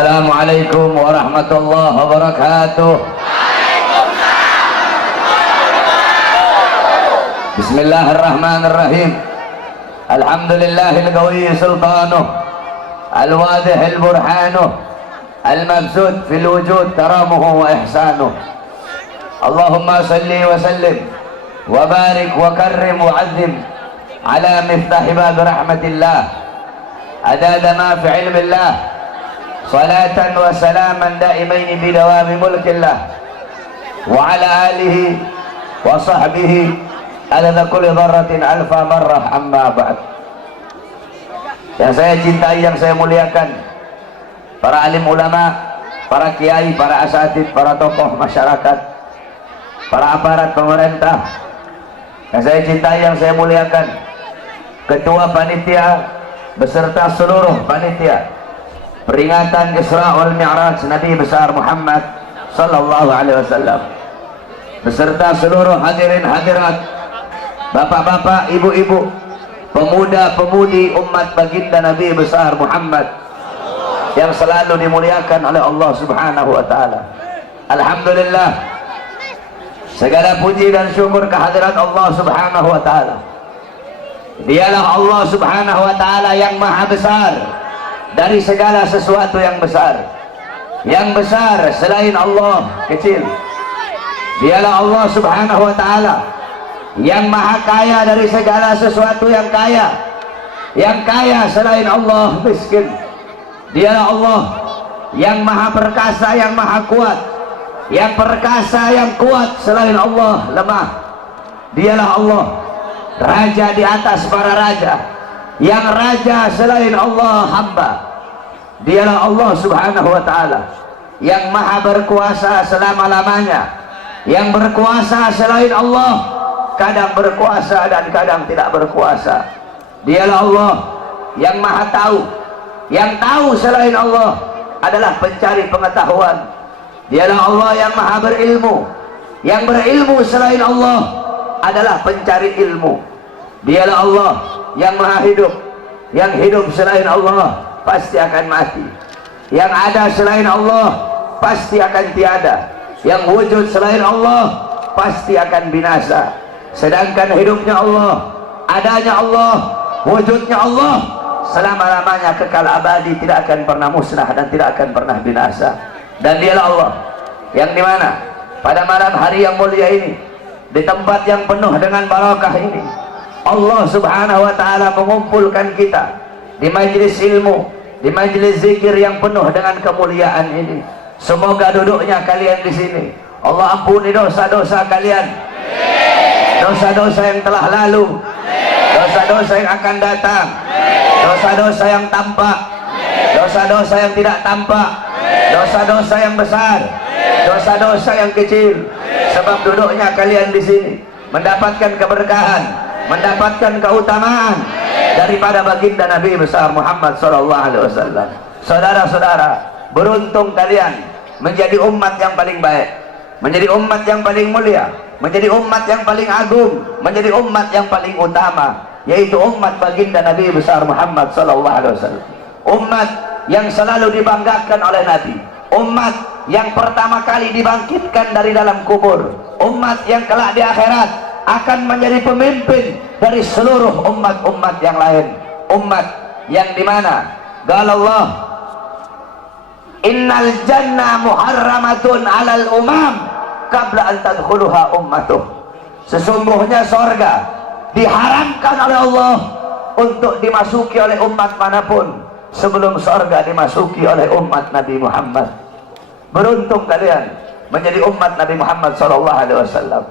Assalamualaikum warahmatullahi wabarakatuh. Bismillahirrahmanirrahim. Alhamdulillahil qawiyyi sultanuh, al-wadihil burhanuh, al-mabsut fil wujud karamuhu wa ihsanuh. Allahumma salli wa sallim wa barik wa karrim wa azim ala miftahi bab rahmatillah adada ma fi ilmillah salatan wa salaman daimaini bidawami mulkillah wa ala alihi wa sahbihi adada kulli dharratin alfa marrah amma ba'd. Yang saya cintai, yang saya muliakan, para alim ulama, para kiai, para asatid, para tokoh masyarakat, para aparat pemerintah, yang saya cintai, yang saya muliakan, ketua panitia beserta seluruh panitia peringatan Isra wal Mi'raj Nabi besar Muhammad sallallahu alaihi wasallam, beserta seluruh hadirin hadirat, bapak-bapak, ibu-ibu, pemuda-pemudi umat baginda Nabi besar Muhammad yang selalu dimuliakan oleh Allah Subhanahu wa taala. Alhamdulillah, segala puji dan syukur kehadirat Allah Subhanahu wa taala. Dialah Allah Subhanahu wa taala yang maha besar dari segala sesuatu yang besar. Yang besar selain Allah kecil. Dialah Allah Subhanahu wa taala yang maha kaya dari segala sesuatu yang kaya. Yang kaya selain Allah miskin. Dialah Allah yang maha perkasa, yang maha kuat. Yang perkasa, yang kuat selain Allah lemah. Dialah Allah raja di atas para raja, yang raja selain Allah hamba. Dialah Allah Subhanahu wa taala yang maha berkuasa selama-lamanya, yang berkuasa selain Allah, kadang berkuasa dan kadang tidak berkuasa. Dialah Allah yang maha tahu, yang tahu selain Allah adalah pencari pengetahuan. Dialah Allah yang maha berilmu, yang berilmu selain Allah adalah pencari ilmu. Dialah Allah yang maha hidup, yang hidup selain Allah pasti akan mati, yang ada selain Allah pasti akan tiada, yang wujud selain Allah pasti akan binasa. Sedangkan hidupnya Allah, adanya Allah, wujudnya Allah selama-lamanya kekal abadi, tidak akan pernah musnah dan tidak akan pernah binasa. Dan dialah Allah yang dimana pada malam hari yang mulia ini, di tempat yang penuh dengan barakah ini, Allah Subhanahu wa taala mengumpulkan kita di majelis ilmu, di majelis zikir yang penuh dengan kemuliaan ini. Semoga duduknya kalian di sini Allah ampuni dosa-dosa kalian, dosa-dosa yang telah lalu, dosa-dosa yang akan datang, dosa-dosa yang tampak, dosa-dosa yang tidak tampak, dosa-dosa yang besar, dosa-dosa yang kecil. Sebab duduknya kalian di sini mendapatkan keberkahan, mendapatkan keutamaan daripada baginda Nabi besar Muhammad sallallahu alaihi wasallam. Saudara-saudara, beruntung kalian menjadi umat yang paling baik, menjadi umat yang paling mulia, menjadi umat yang paling agung, menjadi umat yang paling utama, yaitu umat baginda Nabi besar Muhammad sallallahu alaihi wasallam. Umat yang selalu dibanggakan oleh Nabi, umat yang pertama kali dibangkitkan dari dalam kubur, umat yang kelak di akhirat akan menjadi pemimpin dari seluruh umat-umat yang lain. Umat yang dimana Allah, innal jannah muharramatun alal umam qabla an tadkhuluha ummatuh. Sesungguhnya sorga diharamkan oleh Allah untuk dimasuki oleh umat manapun sebelum sorga dimasuki oleh umat Nabi Muhammad. Beruntung kalian menjadi umat Nabi Muhammad SAW.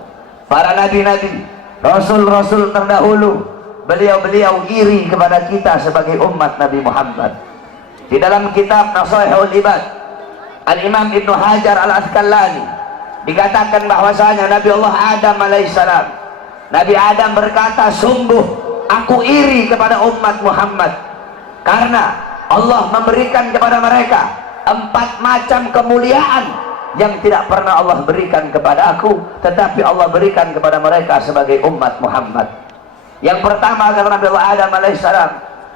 Para nabi-nabi, rasul-rasul terdahulu, beliau-beliau iri kepada kita sebagai umat Nabi Muhammad. Di dalam kitab Nasaihul Ibad, Al-Imam Ibnu Hajar Al-Asqalani dikatakan bahwasanya Nabi Allah Adam alaihissalam, Nabi Adam berkata, sungguh aku iri kepada umat Muhammad karena Allah memberikan kepada mereka 4 macam kemuliaan yang tidak pernah Allah berikan kepada aku, tetapi Allah berikan kepada mereka sebagai umat Muhammad. Yang pertama kata Nabi Allah Adam alaihissalam,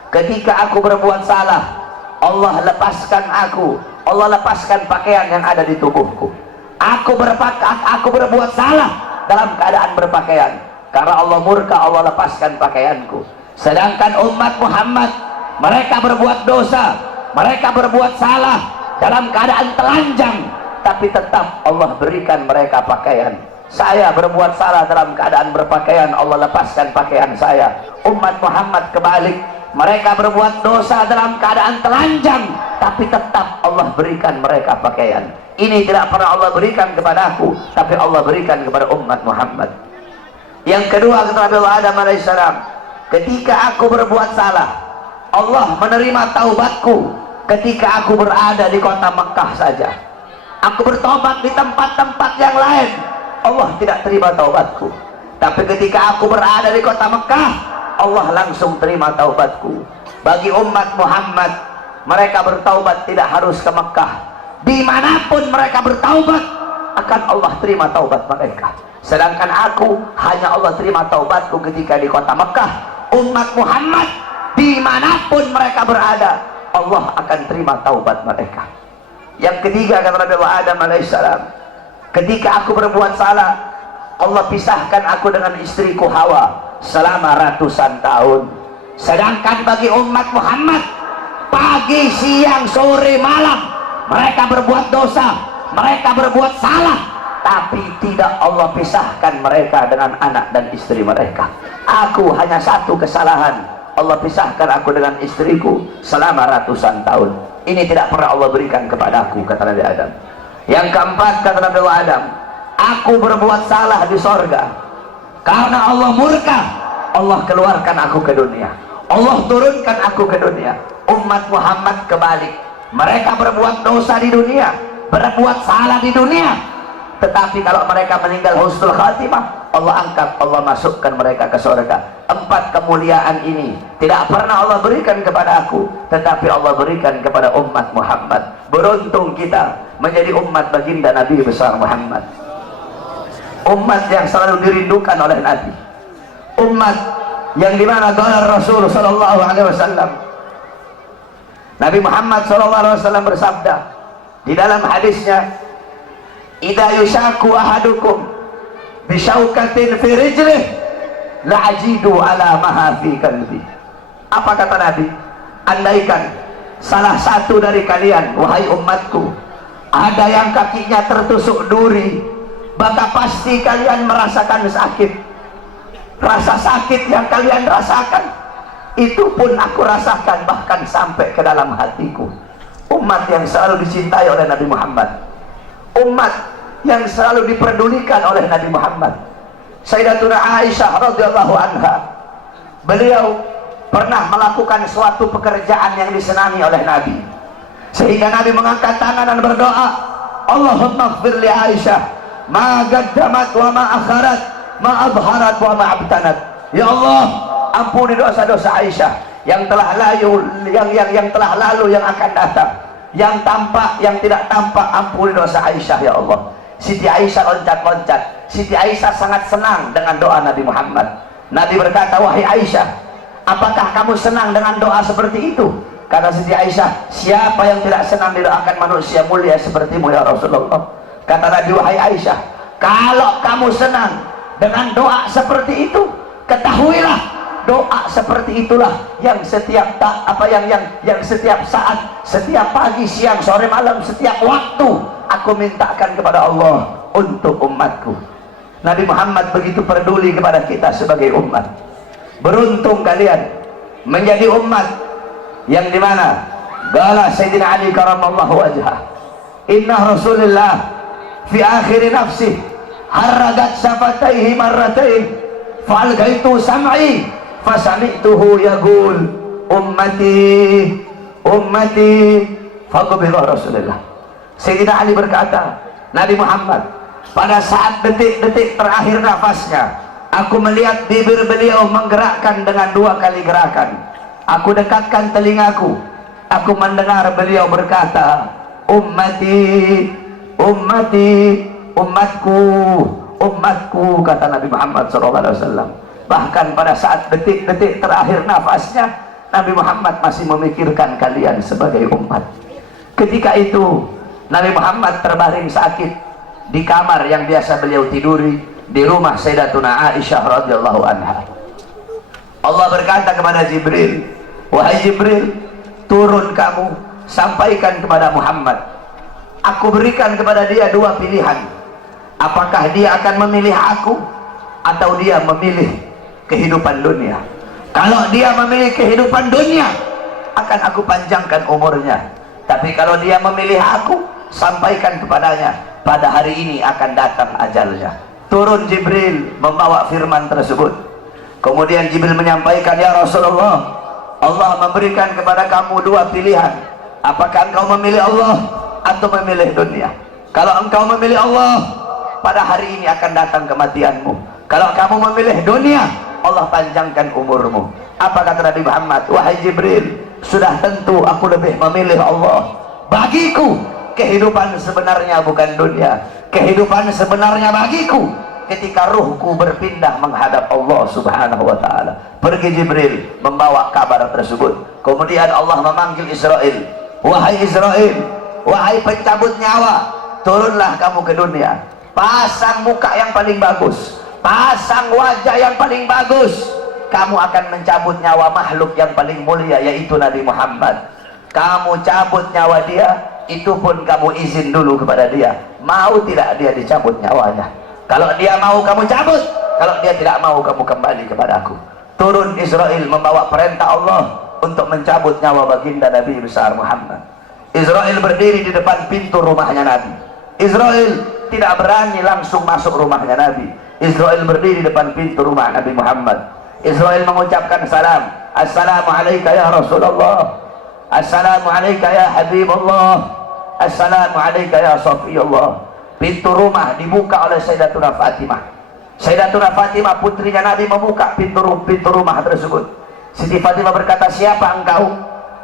ketika aku berbuat salah, Allah lepaskan aku, Allah lepaskan pakaian yang ada di tubuhku. Aku berbuat salah dalam keadaan berpakaian, karena Allah murka, Allah lepaskan pakaianku. Sedangkan umat Muhammad, mereka berbuat dosa, mereka berbuat salah dalam keadaan telanjang, tapi tetap Allah berikan mereka pakaian. Saya berbuat salah dalam keadaan berpakaian, Allah lepaskan pakaian saya. Umat Muhammad kebalik, mereka berbuat dosa dalam keadaan telanjang, tapi tetap Allah berikan mereka pakaian. Ini tidak pernah Allah berikan kepada aku, tapi Allah berikan kepada umat Muhammad. Yang kedua, kata Nabi Adam alaihissalam, ketika aku berbuat salah, Allah menerima taubatku ketika aku berada di kota Mekah saja. Aku bertobat di tempat-tempat yang lain, Allah tidak terima taubatku. Tapi ketika aku berada di kota Mekah, Allah langsung terima taubatku. Bagi umat Muhammad, mereka bertaubat tidak harus ke Mekah. Dimanapun mereka bertaubat, akan Allah terima taubat mereka. Sedangkan aku, hanya Allah terima taubatku ketika di kota Mekah. Umat Muhammad, dimanapun mereka berada, Allah akan terima taubat mereka. Yang ketiga, kata Nabi Adam alaihissalam, ketika aku berbuat salah, Allah pisahkan aku dengan istriku Hawa selama ratusan tahun. Sedangkan bagi umat Muhammad, pagi, siang, sore, malam mereka berbuat dosa, mereka berbuat salah, tapi tidak Allah pisahkan mereka dengan anak dan istri mereka. Aku hanya satu kesalahan, Allah pisahkan aku dengan istriku selama ratusan tahun. Ini tidak pernah Allah berikan kepadaku, kata Nabi Adam. Yang keempat, kata Nabi Adam, aku berbuat salah di sorga, karena Allah murka, Allah keluarkan aku ke dunia, Allah turunkan aku ke dunia. Umat Muhammad kebalik, mereka berbuat dosa di dunia, berbuat salah di dunia, tetapi kalau mereka meninggal husnul khatimah, Allah angkat, Allah masukkan mereka ke surga. Empat kemuliaan ini tidak pernah Allah berikan kepada aku, tetapi Allah berikan kepada umat Muhammad. Beruntung kita menjadi umat baginda Nabi besar Muhammad, umat yang selalu dirindukan oleh Nabi, umat yang dimana qala Rasul sallallahu alaihi wasallam, Nabi Muhammad sallallahu alaihi wasallam bersabda di dalam hadisnya, idza yushaku ahadukum bisyaukatin fi rijlih la'ajidu ala maha fi qalbi. Apa kata Nabi? Andaikan salah satu dari kalian, wahai umatku, ada yang kakinya tertusuk duri, maka pasti kalian merasakan sakit. Rasa sakit yang kalian rasakan, itu pun aku rasakan, bahkan sampai ke dalam hatiku. Umat yang selalu dicintai oleh Nabi Muhammad, umat yang selalu diperdulikan oleh Nabi Muhammad. Sayyidatuna Aisyah radhiyallahu anha, beliau pernah melakukan suatu pekerjaan yang disenangi oleh Nabi, sehingga Nabi mengangkat tangan dan berdoa, Allahumma ighfir li Aisyah ma qaddamat wa ma akharat, ma abharat wa ma abtanat. Ya Allah, ampuni dosa-dosa Aisyah yang telah lalu, yang telah lalu, yang akan datang, yang tampak, yang tidak tampak. Ampuni dosa Aisyah ya Allah. Siti Aisyah loncat-loncat. Siti Aisyah sangat senang dengan doa Nabi Muhammad. Nabi berkata, wahai Aisyah, apakah kamu senang dengan doa seperti itu? Kata Siti Aisyah, siapa yang tidak senang didoakan manusia mulia sepertimu ya Rasulullah. Kata Nabi, wahai Aisyah, kalau kamu senang dengan doa seperti itu, ketahuilah doa seperti itulah yang setiap yang setiap saat, setiap pagi, siang, sore, malam, setiap waktu aku mintakan kepada Allah untuk umatku. Nabi Muhammad begitu peduli kepada kita sebagai umat. Beruntung kalian menjadi umat yang dimana qala Sayyidina Ali karamallahu wajhah, inna Rasulullah fi akhir nafsi haragat syafataihi marratain fa'algaitu sam'i fasami'tuhu yaqul ummati ummati faqbilah Rasulullah. Sayyidina Ali berkata, Nabi Muhammad pada saat detik-detik terakhir nafasnya, aku melihat bibir beliau menggerakkan dengan 2 kali gerakan. Aku dekatkan telingaku, aku mendengar beliau berkata, ummati ummati, umatku umatku, kata Nabi Muhammad SAW. Bahkan pada saat detik-detik terakhir nafasnya, Nabi Muhammad masih memikirkan kalian sebagai umat. Ketika itu Nabi Muhammad terbaring sakit di kamar yang biasa beliau tiduri di rumah Sayyidatuna Aisyah radhiyallahu anha. Allah berkata kepada Jibril, wahai Jibril, turun kamu, sampaikan kepada Muhammad, aku berikan kepada dia dua pilihan. Apakah dia akan memilih aku atau dia memilih kehidupan dunia? Kalau dia memilih kehidupan dunia, akan aku panjangkan umurnya. Tapi kalau dia memilih aku, sampaikan kepadanya, pada hari ini akan datang ajalnya. Turun Jibril membawa firman tersebut. Kemudian Jibril menyampaikan, ya Rasulullah, Allah memberikan kepada kamu dua pilihan. Apakah engkau memilih Allah atau memilih dunia? Kalau engkau memilih Allah, pada hari ini akan datang kematianmu. Kalau kamu memilih dunia, Allah panjangkan umurmu. Apa kata Nabi Muhammad? Wahai Jibril, sudah tentu aku lebih memilih Allah. Bagiku kehidupan sebenarnya bukan dunia. Kehidupan sebenarnya bagiku ketika ruhku berpindah menghadap Allah subhanahu wa ta'ala. Pergi Jibril membawa kabar tersebut. Kemudian Allah memanggil Israel, wahai Israel, wahai pencabut nyawa, turunlah kamu ke dunia. Pasang muka yang paling bagus, pasang wajah yang paling bagus. Kamu akan mencabut nyawa makhluk yang paling mulia, yaitu Nabi Muhammad. Kamu cabut nyawa dia, itu pun kamu izin dulu kepada dia, mau tidak dia dicabut nyawanya. Kalau dia mau kamu cabut, kalau dia tidak mau kamu kembali kepada aku. Turun Israel membawa perintah Allah untuk mencabut nyawa baginda Nabi besar Muhammad. Israel berdiri di depan pintu rumahnya Nabi. Israel tidak berani langsung masuk rumahnya Nabi. Israel berdiri di depan pintu rumah Nabi Muhammad. Israel mengucapkan salam, assalamualaikum ya Rasulullah, assalamualaikum ya Habibullah, assalamualaikum ya Safiyullah. Pintu rumah dibuka oleh Sayyidatuna Fatimah. Sayyidatuna Fatimah putrinya Nabi membuka pintu rumah tersebut. Siti Fatimah berkata, siapa engkau?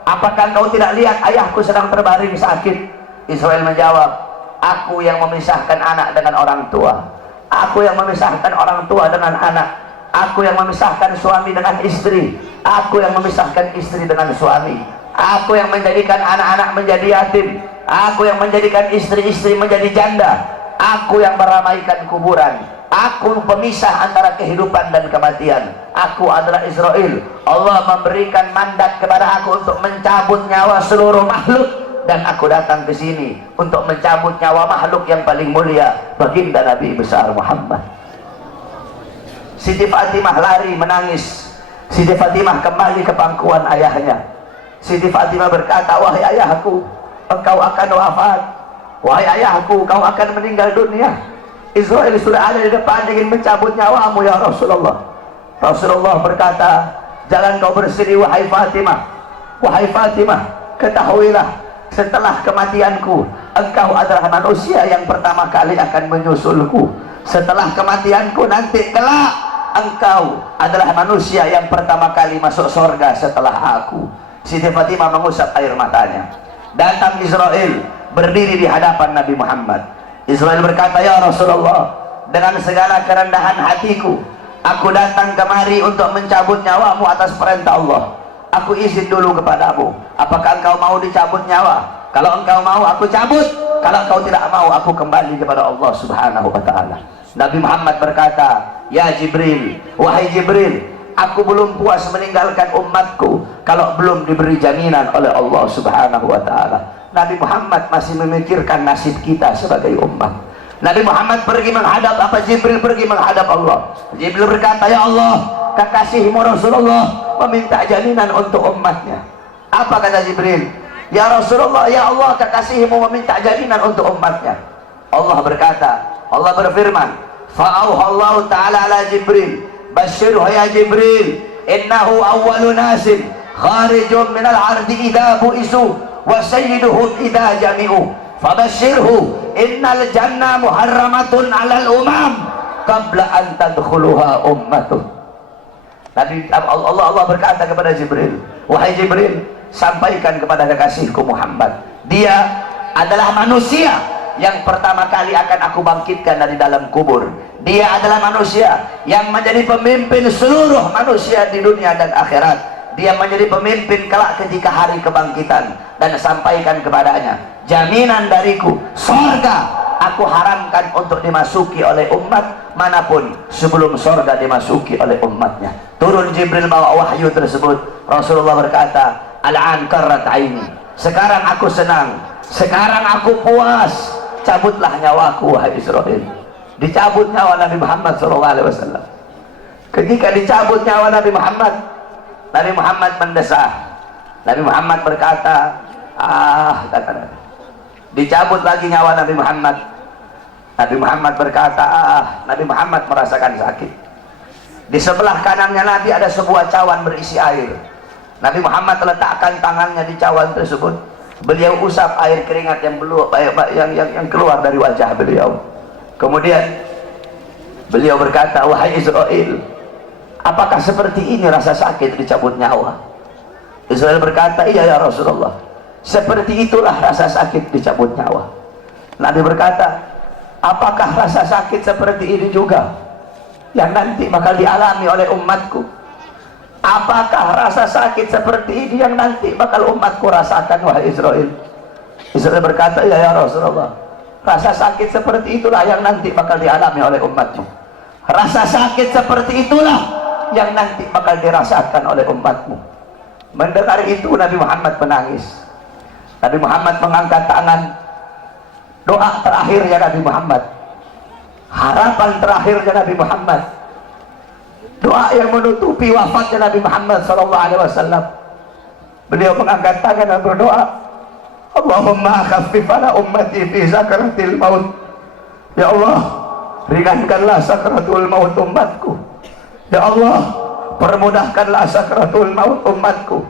Apakah engkau tidak lihat ayahku sedang terbaring sakit? Israel menjawab, aku yang memisahkan anak dengan orang tua, aku yang memisahkan orang tua dengan anak, aku yang memisahkan suami dengan istri, aku yang memisahkan istri dengan suami, aku yang menjadikan anak-anak menjadi yatim, aku yang menjadikan istri-istri menjadi janda, aku yang meramaikan kuburan, aku pemisah antara kehidupan dan kematian. Aku adalah Israel. Allah memberikan mandat kepada aku untuk mencabut nyawa seluruh makhluk, dan aku datang ke sini untuk mencabut nyawa makhluk yang paling mulia, baginda Nabi besar Muhammad. Siti Fatimah lari menangis. Siti Fatimah kembali ke pangkuan ayahnya. Siti Fatimah berkata, wahai ayahku, engkau akan wafat. Wahai ayahku, kau akan meninggal dunia. Israel sudah ada di depan ingin mencabut nyawamu ya Rasulullah. Rasulullah berkata, jangan kau bersedih wahai Fatimah. Wahai Fatimah, ketahuilah, setelah kematianku, engkau adalah manusia yang pertama kali akan menyusulku. Setelah kematianku nanti kelak, engkau adalah manusia yang pertama kali masuk surga setelah aku. Siti Fatimah mengusap air matanya. Datang Israel berdiri di hadapan Nabi Muhammad. Israel berkata, ya Rasulullah, dengan segala kerendahan hatiku, aku datang kemari untuk mencabut nyawamu atas perintah Allah. Aku izin dulu kepadamu, apakah engkau mau dicabut nyawa? Kalau engkau mau, aku cabut. Kalau engkau tidak mau, aku kembali kepada Allah subhanahu wa ta'ala. Nabi Muhammad berkata, ya Jibril, wahai Jibril, aku belum puas meninggalkan umatku kalau belum diberi jaminan oleh Allah subhanahu wa ta'ala. Nabi Muhammad masih memikirkan nasib kita sebagai umat. Nabi Muhammad pergi menghadap apa? Jibril pergi menghadap Allah. Jibril berkata, ya Allah, kekasihmu Rasulullah meminta jaminan untuk umatnya. Apa kata Jibril? Ya Rasulullah, ya Allah, kekasihmu meminta jaminan untuk umatnya. Allah berkata, Allah berfirman, fa'auhallahu ta'ala ala Jibril, basyirhu ya Jibril, innahu awwalu nasin kharijun minal ardi idha bu'isu wa sayyiduhum idha jami'u fabasyirhu innal jannah muharramatun alal umam qabla an tadkhuluha ummatuh. Nabi Allah berkata kepada Jibril, wahai Jibril, sampaikan kepada kekasihku Muhammad, dia adalah manusia yang pertama kali akan aku bangkitkan dari dalam kubur. Dia adalah manusia yang menjadi pemimpin seluruh manusia di dunia dan akhirat. dia menjadi pemimpin kelak ketika hari kebangkitan, dan sampaikan kepadanya, jaminan dariku surga aku haramkan untuk dimasuki oleh umat manapun sebelum surga dimasuki oleh umatnya. Turun Jibril bawa wahyu tersebut. Rasulullah berkata, al-an qarrat aini, sekarang aku senang, sekarang aku puas, cabutlah nyawaku wahai Israil. Dicabut nyawa Nabi Muhammad SAW. Ketika dicabut nyawa Nabi Muhammad mendesah. Nabi Muhammad berkata, dicabut lagi nyawa Nabi Muhammad. Nabi Muhammad berkata, Nabi Muhammad merasakan sakit. Di sebelah kanannya Nabi ada sebuah cawan berisi air. Nabi Muhammad letakkan tangannya di cawan tersebut. Beliau usap air keringat yang keluar dari wajah beliau. Kemudian beliau berkata, wahai Israil, apakah seperti ini rasa sakit dicabut nyawa? Israil berkata, iya ya Rasulullah, seperti itulah rasa sakit dicabut nyawa. Nabi berkata, apakah rasa sakit seperti ini juga yang nanti bakal dialami oleh umatku? Apakah rasa sakit seperti ini yang nanti bakal umatku rasakan wahai Israil? Israil berkata, iya ya Rasulullah, rasa sakit seperti itulah yang nanti bakal dialami oleh umatmu. Rasa sakit seperti itulah yang nanti bakal dirasakan oleh umatmu. Mendengar itu Nabi Muhammad menangis. Nabi Muhammad mengangkat tangan. Doa terakhirnya Nabi Muhammad, harapan terakhirnya Nabi Muhammad, doa yang menutupi wafatnya Nabi Muhammad SAW. Beliau mengangkat tangan dan berdoa, Allahumma khaffif ala ummati fi sakaratil maut. Ya Allah, ringankanlah sakaratul maut umatku. Ya Allah, permudahkanlah sakaratul maut umatku.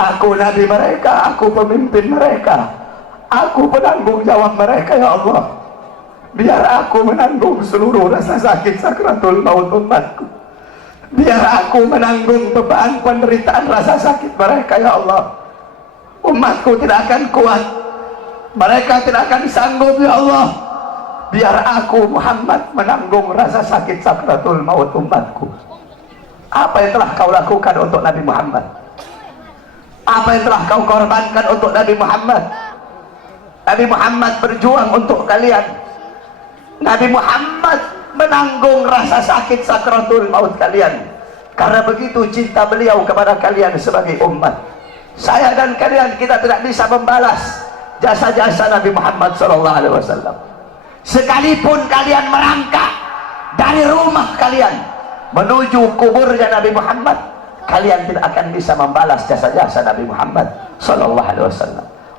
Aku nabi mereka, aku pemimpin mereka, aku penanggung jawab mereka. Ya Allah, biar aku menanggung seluruh rasa sakit sakaratul maut umatku. Biar aku menanggung beban penderitaan rasa sakit mereka. Ya Allah, umatku tidak akan kuat, mereka tidak akan sanggup. Ya Allah, biar aku Muhammad menanggung rasa sakit sakaratul maut umatku. Apa yang telah kau lakukan untuk Nabi Muhammad? Apa yang telah kau korbankan untuk Nabi Muhammad? Nabi Muhammad berjuang untuk kalian. Nabi Muhammad menanggung rasa sakit sakaratul maut kalian. Karena begitu cinta beliau kepada kalian sebagai umat. Saya dan kalian, kita tidak bisa membalas jasa-jasa Nabi Muhammad SAW. Sekalipun kalian merangkak dari rumah kalian menuju kuburnya Nabi Muhammad, kalian tidak akan bisa membalas jasa-jasa Nabi Muhammad SAW.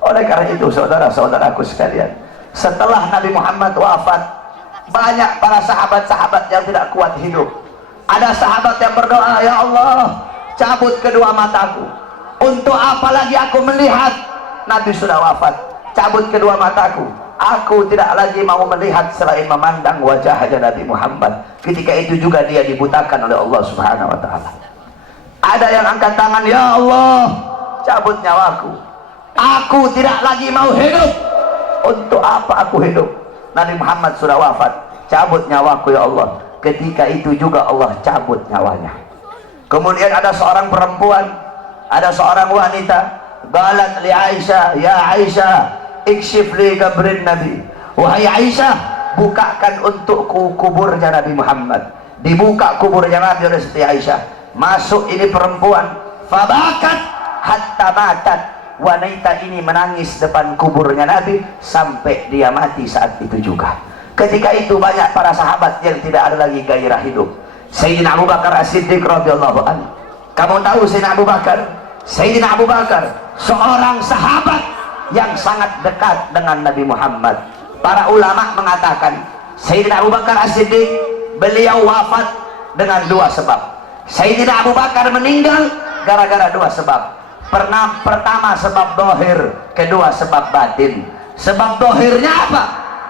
Oleh karena itu, saudara-saudaraku sekalian, setelah Nabi Muhammad wafat, banyak para sahabat-sahabat yang tidak kuat hidup. Ada sahabat yang berdoa, ya Allah, cabut kedua mataku. Untuk apa lagi aku melihat? Nabi sudah wafat, cabut kedua mataku. Aku tidak lagi mau melihat selain memandang wajahnya Nabi Muhammad. Ketika itu juga dia dibutakan oleh Allah Subhanahu wa Ta'ala. Ada yang angkat tangan, ya Allah, cabut nyawaku. Aku tidak lagi mau hidup. Untuk apa aku hidup? Nabi Muhammad sudah wafat, cabut nyawaku ya Allah. Ketika itu juga Allah cabut nyawanya. Kemudian ada seorang perempuan, ada seorang wanita, balat li Aisyah, ya Aisyah, ikshif li kabrin Nabi. Wahai Aisyah, bukakan untukku kuburnya Nabi Muhammad. Dibuka kuburnya Nabi oleh Siti Aisyah. Masuk ini perempuan, fabakat hatta matat. Wanita ini menangis depan kuburnya Nabi sampai dia mati saat itu juga. Ketika itu banyak para sahabat yang tidak ada lagi gairah hidup. Sayyidina Abu Bakar As-Siddiq radhiyallahu anhu. Kamu tahu Sayyidina Abu Bakar? Sayyidina Abu Bakar seorang sahabat yang sangat dekat dengan Nabi Muhammad. Para ulama mengatakan Sayyidina Abu Bakar As-Siddiq, beliau wafat dengan dua sebab. Sayyidina Abu Bakar meninggal gara-gara dua sebab. Pertama sebab dohir, kedua sebab batin. Sebab dohirnya apa?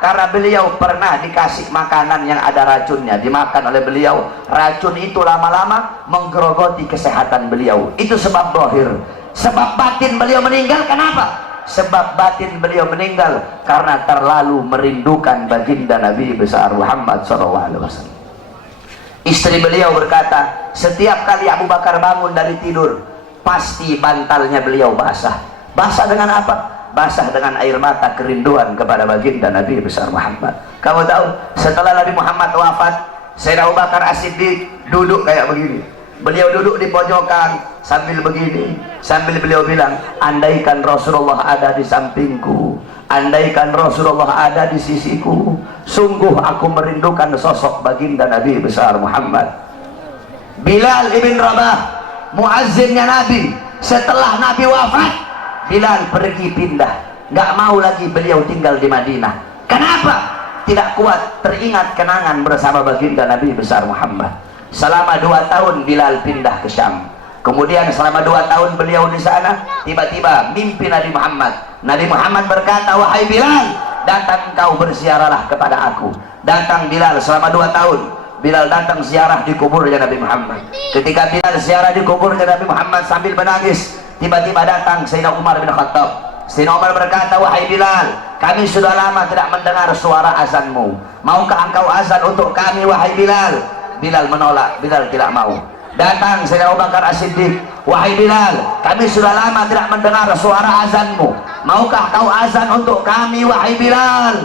Karena beliau pernah dikasih makanan yang ada racunnya, dimakan oleh beliau. Racun itu lama-lama menggerogoti kesehatan beliau. Itu sebab dohir. Sebab batin beliau meninggal, kenapa? Sebab batin beliau meninggal karena terlalu merindukan baginda Nabi besar Muhammad SAW. Istri beliau berkata, setiap kali Abu Bakar bangun dari tidur, pasti bantalnya beliau basah. Basah dengan apa? Basah dengan air mata kerinduan kepada baginda Nabi besar Muhammad. Kamu tahu, setelah Nabi Muhammad wafat, Sayyidina Abu Bakar As-Siddiq duduk kayak begini. Beliau duduk di pojokan sambil begini, sambil beliau bilang, andaikan Rasulullah ada di sampingku, andaikan Rasulullah ada di sisiku, sungguh aku merindukan sosok baginda Nabi besar Muhammad. Bilal ibn Rabah, muazzinnya Nabi, setelah Nabi wafat, Bilal pergi pindah, nggak mau lagi beliau tinggal di Madinah. Kenapa? Tidak kuat teringat kenangan bersama baginda Nabi besar Muhammad. Selama 2 tahun Bilal pindah ke Syam. Kemudian selama 2 tahun beliau di sana, tiba-tiba mimpi Nabi Muhammad. Nabi Muhammad berkata, wahai Bilal, datang kau berziarahlah kepada aku. Datang Bilal selama 2 tahun. Bilal datang ziarah di kuburnya Nabi Muhammad. Ketika Bilal ziarah di kuburnya Nabi Muhammad sambil menangis, tiba-tiba datang Sayyidina Umar bin Khattab. Sayyidina Umar berkata, wahai Bilal, kami sudah lama tidak mendengar suara azanmu. Maukah engkau azan untuk kami, wahai Bilal? Bilal menolak, Bilal tidak mau. Datang Sayyidina Abu Bakar As-Siddiq, wahai Bilal, kami sudah lama tidak mendengar suara azanmu. Maukah kau azan untuk kami, wahai Bilal?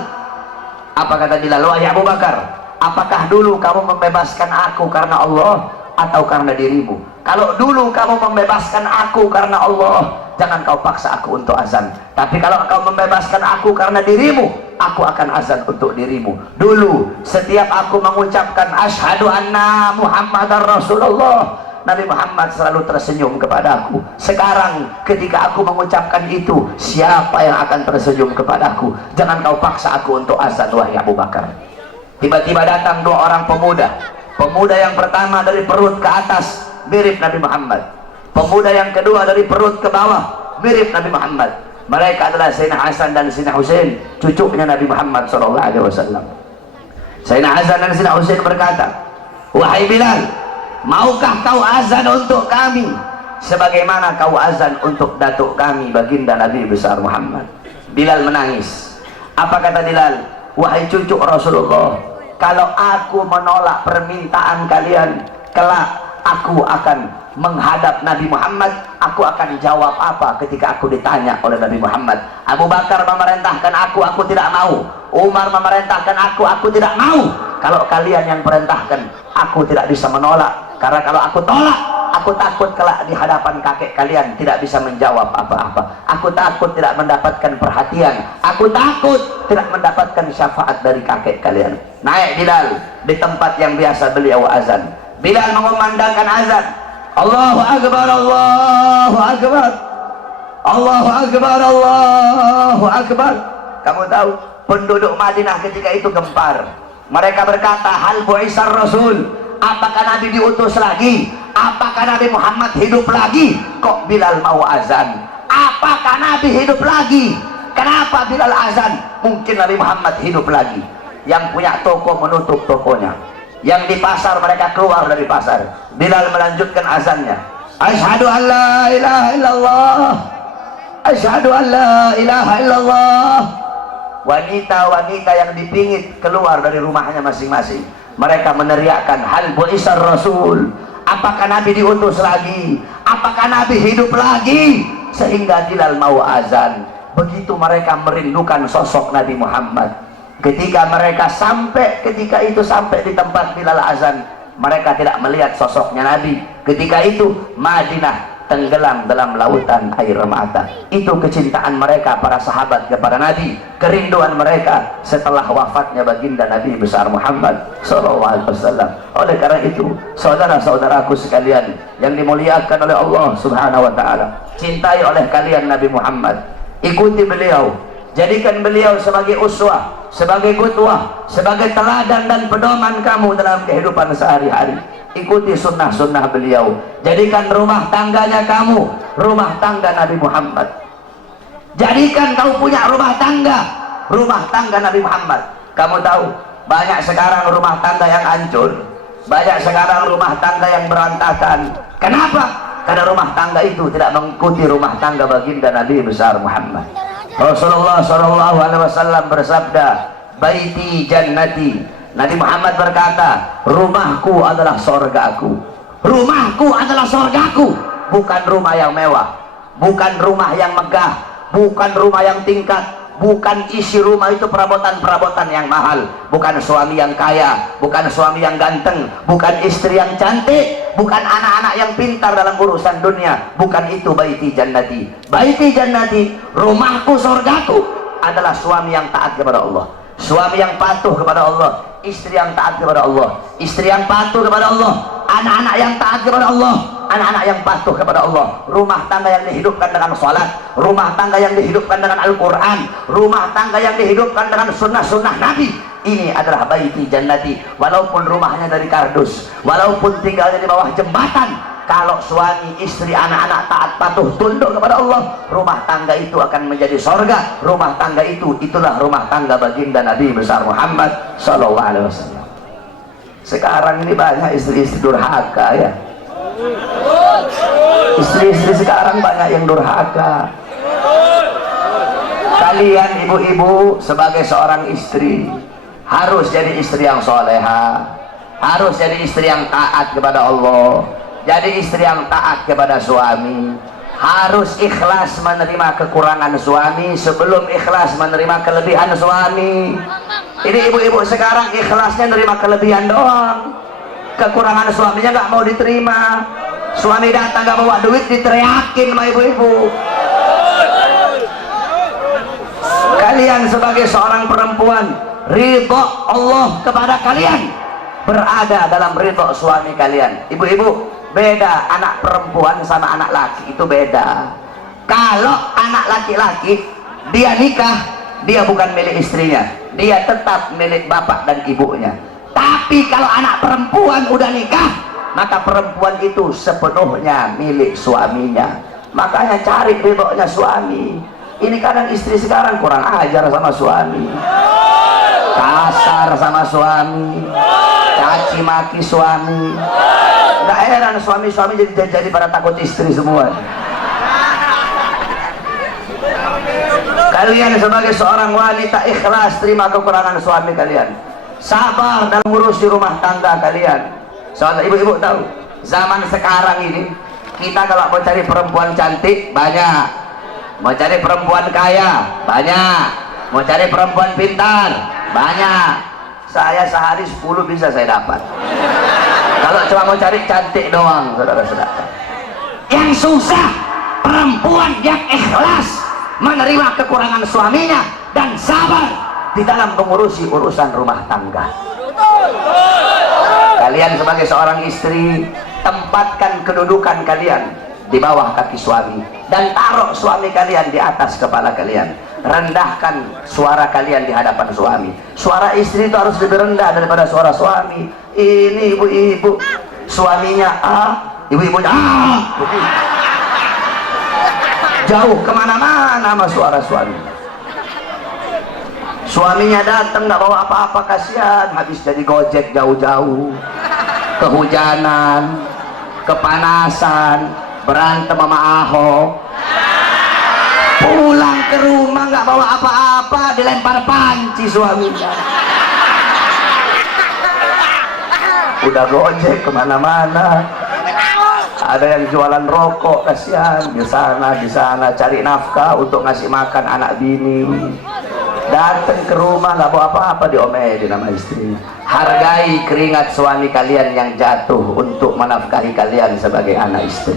Apa kata Bilal? Wahai Abu Bakar, apakah dulu kamu membebaskan aku karena Allah atau karena dirimu? Kalau dulu kamu membebaskan aku karena Allah, jangan kau paksa aku untuk azan. Tapi kalau kau membebaskan aku karena dirimu, aku akan azan untuk dirimu. Dulu setiap aku mengucapkan asyhadu anna Muhammadar Rasulullah, Nabi Muhammad selalu tersenyum kepada aku. Sekarang ketika aku mengucapkan itu, siapa yang akan tersenyum kepadaku? Jangan kau paksa aku untuk azan, wahai Abu Bakar. Tiba-tiba datang 2 orang pemuda. Pemuda yang pertama dari perut ke atas mirip Nabi Muhammad. Pemuda yang kedua dari perut ke bawah mirip Nabi Muhammad. Mereka adalah Sayyidina Hasan dan Sayyidina Husain, cucunya Nabi Muhammad SAW. Sayyidina Hasan dan Sayyidina Husain berkata, wahai Bilal, maukah kau azan untuk kami sebagaimana kau azan untuk datuk kami baginda Nabi besar Muhammad? Bilal menangis. Apa kata Bilal? Wahai cucu Rasulullah, kalau aku menolak permintaan kalian, kelak aku akan menghadap Nabi Muhammad. Aku akan jawab apa ketika aku ditanya oleh Nabi Muhammad? Abu Bakar memerintahkan aku tidak mau. Umar memerintahkan aku tidak mau. Kalau kalian yang perintahkan, aku tidak bisa menolak. Karena kalau aku tolak, aku takut kelak di hadapan kakek kalian tidak bisa menjawab apa-apa. Aku takut tidak mendapatkan perhatian. Aku takut tidak mendapatkan syafaat dari kakek kalian. Naik Bilal di tempat yang biasa beliau azan. Bilal mengumandangkan azan. Allahu Akbar, Allahu Akbar, Allahu Akbar, Allahu Akbar. Kamu tahu penduduk Madinah ketika itu gempar. Mereka berkata, hal bu'isar Rasul, apakah Nabi diutus lagi? Apakah Nabi Muhammad hidup lagi? Kok Bilal mau azan? Apakah Nabi hidup lagi? Kenapa Bilal azan? Mungkin Nabi Muhammad hidup lagi. Yang punya toko menutup tokonya, yang di pasar mereka keluar dari pasar. Bilal melanjutkan azannya. Asyhadu an la ilaha illallah, asyhadu an la ilaha illallah. Wanita-wanita yang dipingit keluar dari rumahnya masing-masing. Mereka meneriakkan, hal bu'isar Rasul, apakah Nabi diutus lagi? Apakah Nabi hidup lagi? Sehingga Bilal mau azan. Begitu mereka merindukan sosok Nabi Muhammad. Ketika mereka sampai di tempat Bilal azan, mereka tidak melihat sosoknya Nabi. Ketika itu Madinah tenggelam dalam lautan air mata. Itu kecintaan mereka para sahabat kepada Nabi, kerinduan mereka setelah wafatnya baginda Nabi besar Muhammad SAW. Oleh karena itu, saudara-saudaraku sekalian yang dimuliakan oleh Allah Subhanahu wa taala, cintai oleh kalian Nabi Muhammad, ikuti beliau, jadikan beliau sebagai uswah, sebagai qudwah, sebagai teladan dan pedoman kamu dalam kehidupan sehari-hari. Ikuti sunnah-sunnah beliau. Jadikan rumah tangganya kamu rumah tangga Nabi Muhammad. Jadikan kau punya rumah tangga Nabi Muhammad. Kamu tahu, banyak sekarang rumah tangga yang hancur, banyak sekarang rumah tangga yang berantakan. Kenapa? Karena rumah tangga itu tidak mengikuti rumah tangga baginda Nabi besar Muhammad. Rasulullah SAW bersabda, baiti jannati. Nabi Muhammad berkata, rumahku adalah sorgaku, rumahku adalah sorgaku. bukan rumah yang mewah, bukan rumah yang megah, bukan rumah yang tingkat, bukan isi rumah itu perabotan-perabotan yang mahal, bukan suami yang kaya, bukan suami yang ganteng, bukan istri yang cantik, bukan anak-anak yang pintar dalam urusan dunia. Bukan itu baiti jannati. Baiti jannati, rumahku, surgaku, adalah suami yang taat kepada Allah, suami yang patuh kepada Allah, istri yang taat kepada Allah, istri yang patuh kepada Allah, anak-anak yang taat kepada Allah, anak-anak yang patuh kepada Allah, rumah tangga yang dihidupkan dengan salat, rumah tangga yang dihidupkan dengan Al-Quran, rumah tangga yang dihidupkan dengan sunnah-sunnah Nabi. Ini adalah baiti jannati. Walaupun rumahnya dari kardus, walaupun tinggalnya di bawah jembatan, kalau suami, istri, anak-anak taat patuh tunduk kepada Allah, rumah tangga itu akan menjadi sorga. Rumah tangga itu, itulah rumah tangga baginda Nabi besar Muhammad SAW. Sekarang ini banyak istri-istri durhaka ya. Istri-istri sekarang banyak yang durhaka. Kalian ibu-ibu sebagai seorang istri harus jadi istri yang soleha, harus jadi istri yang taat kepada Allah, jadi istri yang taat kepada suami, harus ikhlas menerima kekurangan suami sebelum ikhlas menerima kelebihan suami. Ini ibu-ibu sekarang ikhlasnya menerima kelebihan doang, kekurangan suaminya nggak mau diterima. Suami datang nggak bawa duit diteriakin sama ibu-ibu. Kalian sebagai seorang perempuan, ridho Allah kepada kalian berada dalam ridho suami kalian. Ibu-ibu, beda anak perempuan sama anak laki, itu beda. Kalau anak laki-laki dia nikah, dia bukan milik istrinya, dia tetap milik bapak dan ibunya. Tapi kalau anak perempuan udah nikah, maka perempuan itu sepenuhnya milik suaminya. Makanya cari ridhonya suami. Ini kadang istri sekarang kurang ajar sama suami, kasar sama suami, caci maki suami. Nggak heran suami-suami jadi pada takut istri semua. Kalian sebagai seorang wanita ikhlas terima kekurangan suami kalian, sabar dalam ngurusi rumah tangga kalian. Soalnya ibu-ibu tahu, zaman sekarang ini kita kalau mau cari perempuan cantik banyak, mau cari perempuan kaya banyak, mau cari perempuan pintar banyak. Saya sehari 10 bisa saya dapat. Kalau cuma mau cari cantik doang, saudara-saudara. Yang susah perempuan yang ikhlas menerima kekurangan suaminya dan sabar di dalam mengurusi urusan rumah tangga. Kalian sebagai seorang istri, tempatkan kedudukan kalian di bawah kaki suami dan taruh suami kalian di atas kepala kalian. Rendahkan suara kalian di hadapan suami. Suara istri itu harus lebih rendah daripada suara suami. Ini ibu-ibu, suaminya A, ibu-ibunya A, jauh kemana-mana sama suara suami. Suaminya datang nggak bawa apa-apa, kasihan, habis jadi gojek jauh-jauh, kehujanan, kepanasan, berantem sama Ahok, pulang ke rumah nggak bawa apa-apa, dilempar panci suaminya. Udah gojek kemana-mana, ada yang jualan rokok, kasihan, di sana cari nafkah untuk ngasih makan anak bini. Datang ke rumah nggak bawa apa-apa, diomelin sama istri. Hargai keringat suami kalian yang jatuh untuk menafkahi kalian sebagai anak istri.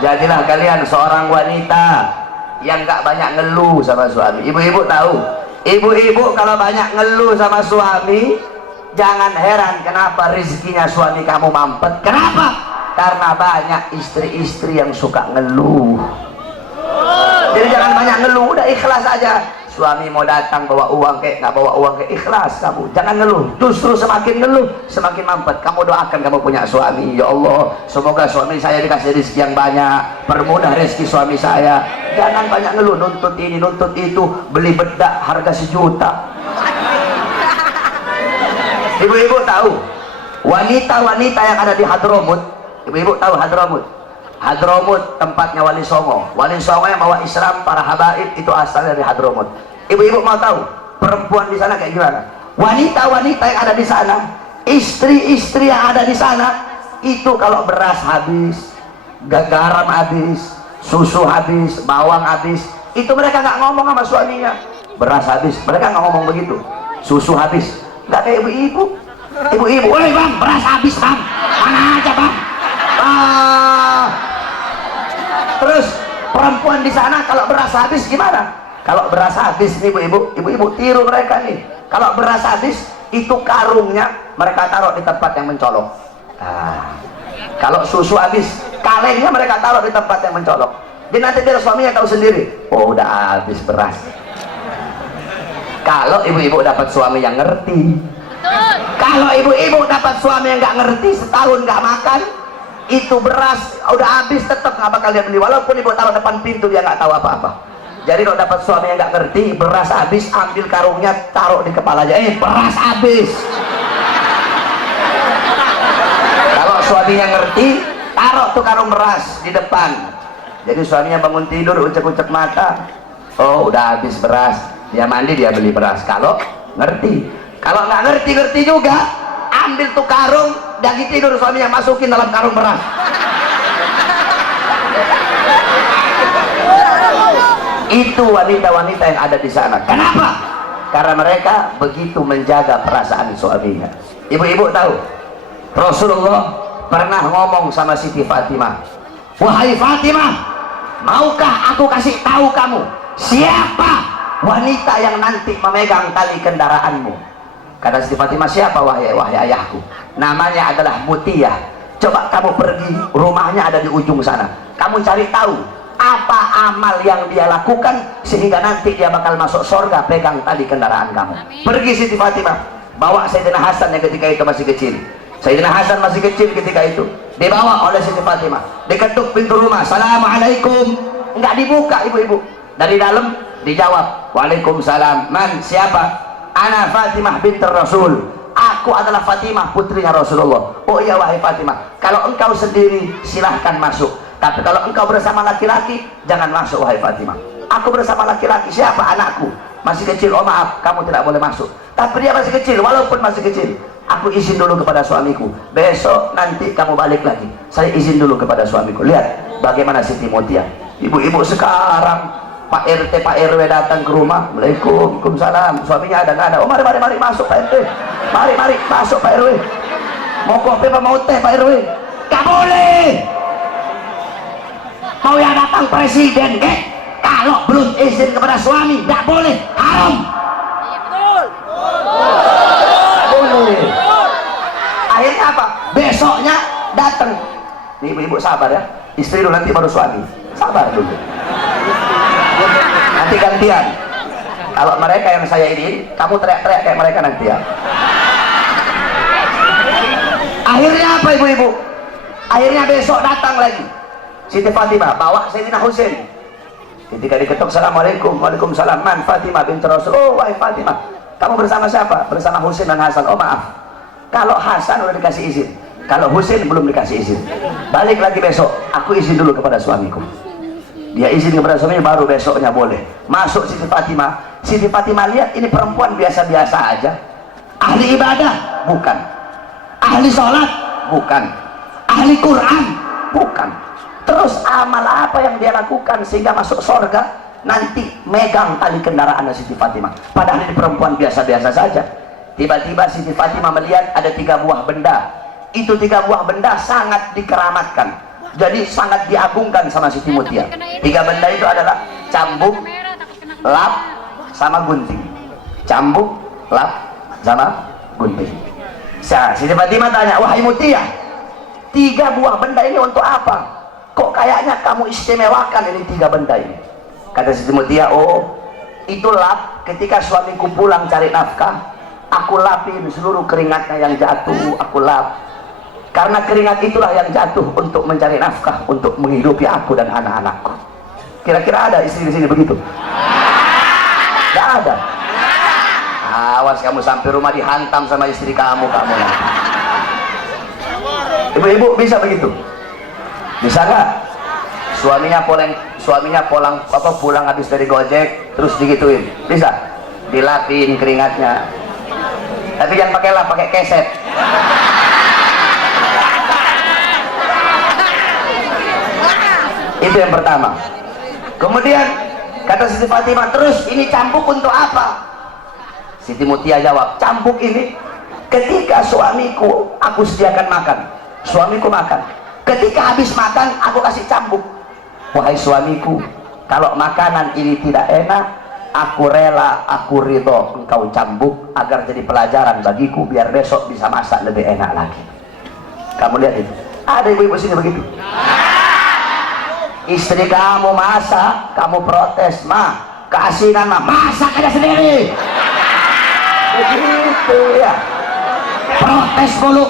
Jadilah kalian seorang wanita yang nggak banyak ngeluh sama suami. Ibu-ibu tahu, ibu-ibu kalau banyak ngeluh sama suami, jangan heran kenapa rezekinya suami kamu mampet. Kenapa? Karena banyak istri-istri yang suka ngeluh. Jadi jangan banyak ngeluh, udah ikhlas aja. Suami mau datang bawa uang kayak nggak bawa uang kayak, ikhlas kamu, jangan ngeluh. Justru semakin ngeluh semakin mampet. Kamu doakan kamu punya suami, ya Allah semoga suami saya dikasih rezeki yang banyak, permudah rezeki suami saya. Jangan banyak ngeluh, nuntut ini nuntut itu, beli bedak harga 1 juta. Ibu-ibu tahu wanita-wanita yang ada di Hadramut? Ibu-ibu tahu Hadramut? Hadramut tempatnya Wali Songo. Wali Songo yang bawa Islam, para habaib itu asalnya dari Hadramut. Ibu-ibu mau tahu perempuan di sana kayak gimana? Wanita-wanita yang ada di sana, istri-istri yang ada di sana, Itu kalau beras habis, garam habis, susu habis, bawang habis, itu mereka nggak ngomong sama suaminya. Beras habis, mereka nggak ngomong begitu. Susu habis, nggak kayak ibu-ibu. Ibu-ibu, woi bang, beras habis bang, mana aja bang. Terus perempuan di sana kalau beras habis gimana? Kalau beras habis nih ibu-ibu tiru mereka nih. Kalau beras habis, itu karungnya mereka taruh di tempat yang mencolok. Kalau susu habis, kalengnya mereka taruh di tempat yang mencolok. Jadi nanti dia suaminya tahu sendiri, oh udah habis beras. Kalau ibu-ibu dapat suami yang ngerti, kalau ibu-ibu dapat suami yang nggak ngerti, setahun nggak makan, itu beras udah habis tetap nggak bakal dia beli, walaupun ibu taruh depan pintu dia nggak tahu apa-apa. Jadi kalau dapat suami yang nggak ngerti, beras habis, ambil karungnya taruh di kepalanya, beras habis. Kalau suaminya ngerti, taruh tuh karung beras di depan. Jadi suaminya bangun tidur, ucek-ucek mata, oh udah habis beras, dia mandi, dia beli beras. Kalau ngerti, kalau nggak ngerti juga, ambil tuh karung, lagi tidur suaminya masukin dalam karung beras. Itu wanita-wanita yang ada di sana. Kenapa? Karena mereka begitu menjaga perasaan suaminya. Ibu-ibu tahu, Rasulullah pernah ngomong sama Siti Fatimah, wahai Fatimah, maukah aku kasih tahu kamu siapa wanita yang nanti memegang tali kendaraanmu? Kata Siti Fatimah, siapa wahai ayahku? Namanya adalah Mutiyah. Coba kamu pergi, rumahnya ada di ujung sana, kamu cari tahu apa amal yang dia lakukan sehingga nanti dia bakal masuk surga pegang tali kendaraan kamu. Amin. Pergi Siti Fatimah, bawa Sayyidina Hasan yang ketika itu masih kecil. Sayyidina Hasan masih kecil ketika itu, dibawa oleh Siti Fatimah, diketuk pintu rumah, assalamualaikum, nggak dibuka ibu-ibu. Dari dalam dijawab, waalaikumsalam. Man, siapa? Ana Fatimah binti Rasul, aku adalah Fatimah putrinya Rasulullah. Oh iya wahai Fatimah, kalau engkau sendiri silahkan masuk, tapi kalau engkau bersama laki-laki, jangan masuk wahai Fatimah. Aku bersama laki-laki, siapa? Anakku masih kecil, oh maaf, kamu tidak boleh masuk. Tapi dia masih kecil, walaupun masih kecil, aku izin dulu kepada suamiku, besok nanti kamu balik lagi, saya izin dulu kepada suamiku. Lihat bagaimana Siti Mutia. Ibu-ibu sekarang, Pak RT, Pak RW datang ke rumah, Waalaikumsalam, suaminya ada nggak ada? Oh mari masuk Pak RT, mari masuk Pak RW. Mau kopi apa mau teh Pak RW? Gak boleh. Mau yang datang presiden, kalau belum izin kepada suami, tidak boleh, haram. Boleh. Akhirnya apa? Besoknya datang. Ibu-ibu sabar ya, istri dulu nanti baru suami. Sabar dulu. Nanti gantian. Kalau mereka yang saya ini, kamu teriak-teriak kayak mereka nanti ya. Akhirnya apa ibu-ibu? Akhirnya besok datang lagi Siti Fatimah, bawa Sayyidina Husain. Ketika diketuk, assalamualaikum, waalaikumsalam. Man, Fatimah binti Rasul. Oh wahai Fatimah, kamu bersama siapa? Bersama Husain dan Hasan. Oh maaf, kalau Hasan udah dikasih izin, kalau Husain belum dikasih izin. Balik lagi besok, aku izin dulu kepada suamiku. Dia izin kepada suaminya, baru besoknya boleh masuk. Siti Fatimah, Siti Fatimah lihat ini perempuan biasa-biasa aja, ahli ibadah bukan, ahli sholat bukan, ahli Quran bukan. Terus amal apa yang dia lakukan sehingga masuk surga? Nanti megang tali kendaraan Siti Fatimah. Padahal ini perempuan biasa-biasa saja. Tiba-tiba Siti Fatimah melihat ada 3 buah benda. Itu 3 buah benda sangat dikeramatkan, jadi sangat diagungkan sama Siti Mutia. 3 benda itu adalah cambuk, lap, sama gunting. Cambuk, lap, sama gunting. Siti Fatimah tanya, wahai Mutia, 3 buah benda ini untuk apa? Kok kayaknya kamu istimewakan ini 3 benda ini? Kata Siti Mutia, oh itu lap, ketika suamiku pulang cari nafkah, aku lapin seluruh keringatnya yang jatuh, aku lap. Karena keringat itulah yang jatuh untuk mencari nafkah, untuk menghidupi aku dan anak-anakku. Kira-kira ada istri di sini begitu? Tidak ada. Awas kamu sampai rumah dihantam sama istri kamu nanti. Ibu-ibu bisa begitu? Bisa nggak? Suaminya pulang habis dari gojek, terus digituin, bisa? Dilapin keringatnya. Tapi jangan pakai lap, pakai keset. Itu yang pertama. Kemudian kata Siti Fatimah, terus ini cambuk untuk apa? Siti Mutia jawab, cambuk ini ketika suamiku aku sediakan makan, suamiku makan, ketika habis makan aku kasih cambuk. Wahai suamiku, kalau makanan ini tidak enak, aku rela, aku ridho engkau cambuk agar jadi pelajaran bagiku, biar besok bisa masak lebih enak lagi. Kamu lihat itu, ada ibu-ibu sini begitu. Istri kamu masak, kamu protes, mah keasinan mah, masak aja sendiri. Begitu ya, protes mulu.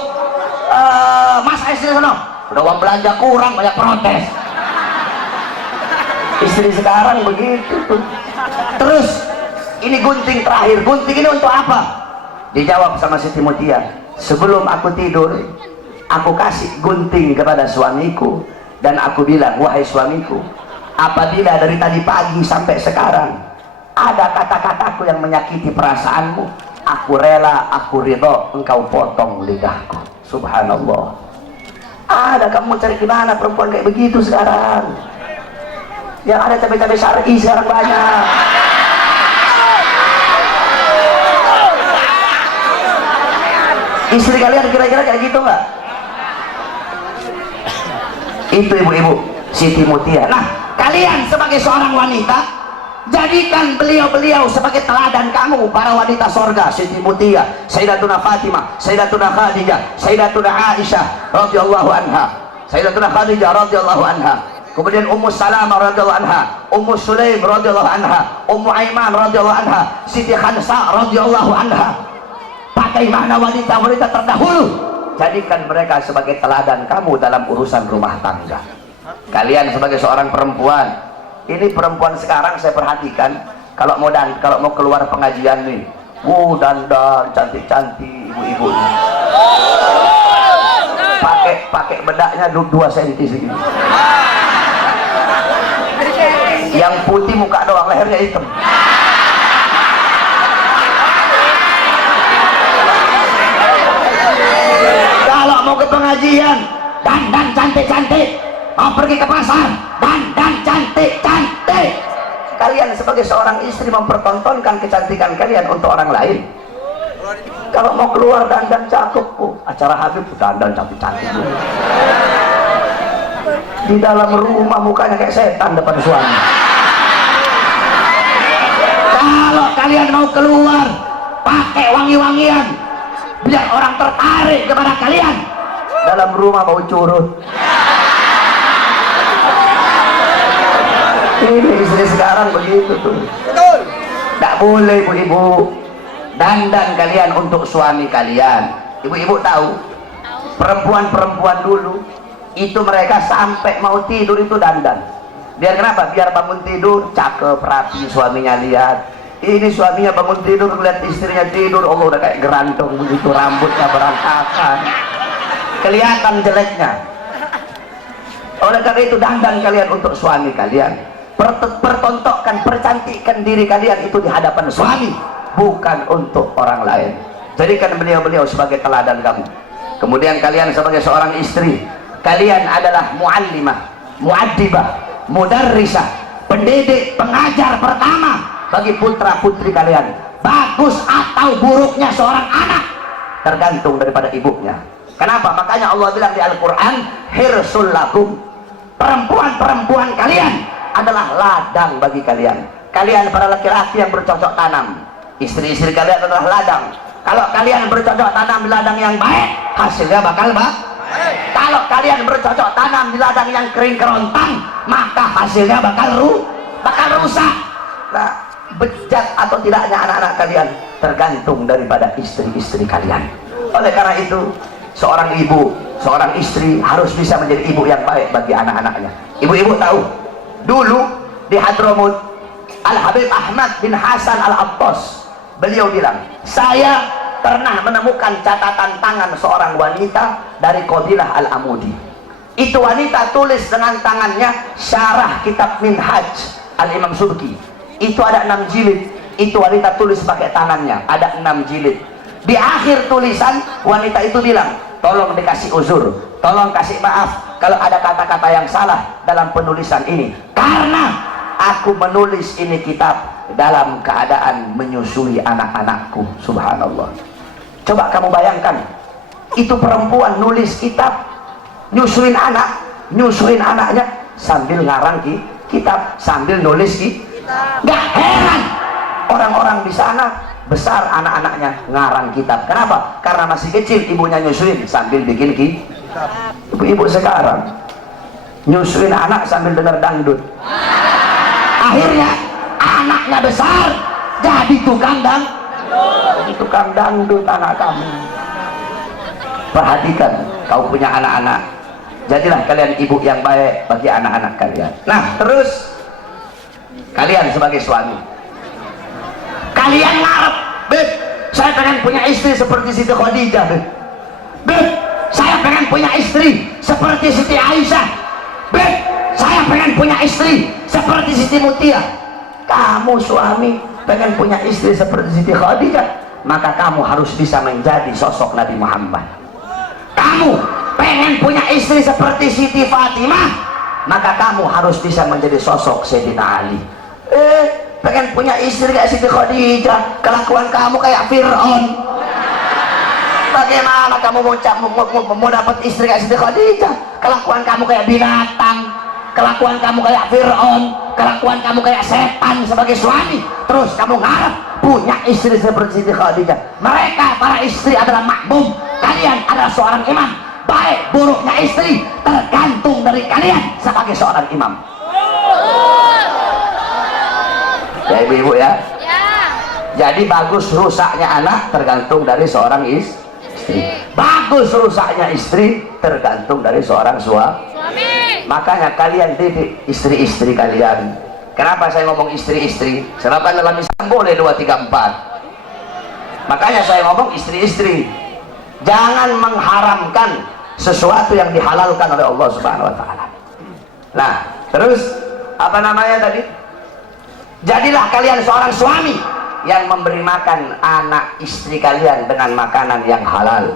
Masak istri sana, udah uang belanja kurang, banyak protes. Istri sekarang begitu tuh. Terus ini gunting terakhir, gunting ini untuk apa? Dijawab sama Siti Mutia, sebelum aku tidur aku kasih gunting kepada suamiku dan aku bilang, wahai suamiku, apabila dari tadi pagi sampai sekarang ada kata-kataku yang menyakiti perasaanmu, aku rela, aku ridho engkau potong lidahku. Subhanallah. Ada, kamu cari gimana perempuan kayak begitu sekarang? Yang ada cabai-cabai syar'i sekarang banyak. Istri kalian kira-kira kayak gitu nggak? Itu ibu-ibu Siti Mutia. Nah, kalian sebagai seorang wanita, jadikan beliau-beliau sebagai teladan kamu, para wanita sorga. Siti Mutia, Sayyidatuna Fatimah, Sayyidatuna Khadijah, Sayyidatuna Aisyah radhiyallahu anha, Sayyidatuna Khadijah radhiyallahu anha, kemudian Ummu Salamah radhiyallahu anha, Ummu Sulaim radhiyallahu anha, Ummu Aiman radhiyallahu anha, Siti Khansa radhiyallahu anha. Bagaimana wanita-wanita terdahulu, jadikan mereka sebagai teladan kamu dalam urusan rumah tangga. Kalian sebagai seorang perempuan, ini perempuan sekarang saya perhatikan, kalau mau keluar pengajian nih, dandan cantik-cantik ibu-ibu, pakai bedaknya 2 cm segini, yang putih muka doang, lehernya hitam. Kalau mau ke pengajian, dandan cantik-cantik. Mau pergi ke pasar, dandan cantik-cantik. Kalian sebagai seorang istri mempertontonkan kecantikan kalian untuk orang lain. Kalau mau keluar dandan cakep, acara Habib dandan cantik-cantik. Di dalam rumah mukanya kayak setan depan suami. Kalau kalian mau keluar, pakai wangi-wangian, biar orang tertarik kepada kalian. Dalam rumah bau curut. Ini istri sekarang begitu tuh. Betul. Tak boleh ibu-ibu. Dandan kalian untuk suami kalian. Ibu-ibu tahu, perempuan-perempuan dulu itu mereka sampai mau tidur itu dandan. Biar kenapa? Biar bangun tidur cakep, rapi, suaminya lihat. Ini suaminya bangun tidur lihat istrinya tidur, Allah udah kayak gerantong begitu, rambutnya berantakan, kelihatan jeleknya. Oleh karena itu dandan kalian untuk suami kalian. Pertontonkan, percantikkan diri kalian itu di hadapan suami, bukan untuk orang lain. Jadikan beliau-beliau sebagai teladan kamu. Kemudian kalian sebagai seorang istri, kalian adalah muallimah, muaddibah, mudarrisah, pendidik, pengajar pertama bagi putra putri kalian. Bagus atau buruknya seorang anak tergantung daripada ibunya. Kenapa? Makanya Allah bilang di Al-Quran, hirsul lakum, perempuan-perempuan kalian adalah ladang bagi kalian. Kalian para laki-laki yang bercocok tanam, istri-istri kalian adalah ladang. Kalau kalian bercocok tanam di ladang yang baik, hasilnya bakal baik. Kalau kalian bercocok tanam di ladang yang kering kerontang, maka hasilnya bakal rusak. Nah, bejat atau tidaknya anak-anak kalian tergantung daripada istri-istri kalian. Oleh karena itu, seorang ibu, seorang istri harus bisa menjadi ibu yang baik bagi anak-anaknya. Ibu-ibu tahu, dulu di Hadramut, Al-Habib Ahmad bin Hasan Al-Abbas, beliau bilang, saya pernah menemukan catatan tangan seorang wanita dari Qabilah Al-Amudi. Itu wanita tulis dengan tangannya syarah kitab Minhaj Al-Imam Subki. Itu ada 6 jilid. Itu wanita tulis pakai tangannya, ada 6 jilid. Di akhir tulisan wanita itu bilang, tolong dikasih uzur, tolong kasih maaf kalau ada kata-kata yang salah dalam penulisan ini, karena aku menulis ini kitab dalam keadaan menyusui anak-anakku. Subhanallah. Coba kamu bayangkan, itu perempuan nulis kitab, nyusuin anaknya sambil ngarang kitab, sambil nulis kitab. Gak heran orang-orang di sana besar anak-anaknya ngarang kitab. Kenapa? Karena masih kecil ibunya nyusuin sambil bikin kitab. Ibu-ibu sekarang nyusuin anak sambil dengar dangdut. Akhirnya anaknya besar jadi tukang dangdut anak kamu. Perhatikan, kau punya anak-anak, jadilah kalian ibu yang baik bagi anak-anak kalian. Nah, terus kalian sebagai suami, kalian ngarep, beb, saya pengen punya istri seperti Siti Khadijah, beb, saya pengen punya istri seperti Siti Aisyah, beb, saya pengen punya istri seperti Siti Mutia. Kamu suami pengen punya istri seperti Siti Khadijah, maka kamu harus bisa menjadi sosok Nabi Muhammad. Kamu pengen punya istri seperti Siti Fatimah, maka kamu harus bisa menjadi sosok Sayyidina Ali. Pengen punya istri kayak Siti Khadijah, kelakuan kamu kayak Fir'aun. Bagaimana kamu mau dapat istri kayak Siti Khadijah? Kelakuan kamu kayak binatang, kelakuan kamu kayak Fir'aun, kelakuan kamu kayak setan sebagai suami. Terus kamu ngarep punya istri seperti Siti Khadijah. Mereka para istri adalah makmum, kalian adalah seorang imam. Baik buruknya istri tergantung dari kalian sebagai seorang imam. Ya ibu-ibu ya. Jadi bagus rusaknya anak tergantung dari seorang istri. Bagus rusaknya istri tergantung dari seorang suami. Makanya kalian didik istri-istri kalian. Kenapa saya ngomong istri-istri? Sebab kan dalam Islam boleh 2, 3, 4. Makanya saya ngomong istri-istri. Jangan mengharamkan sesuatu yang dihalalkan oleh Allah Subhanahu wa taala. Nah, terus apa namanya tadi? Jadilah kalian seorang suami yang memberi makan anak istri kalian dengan makanan yang halal,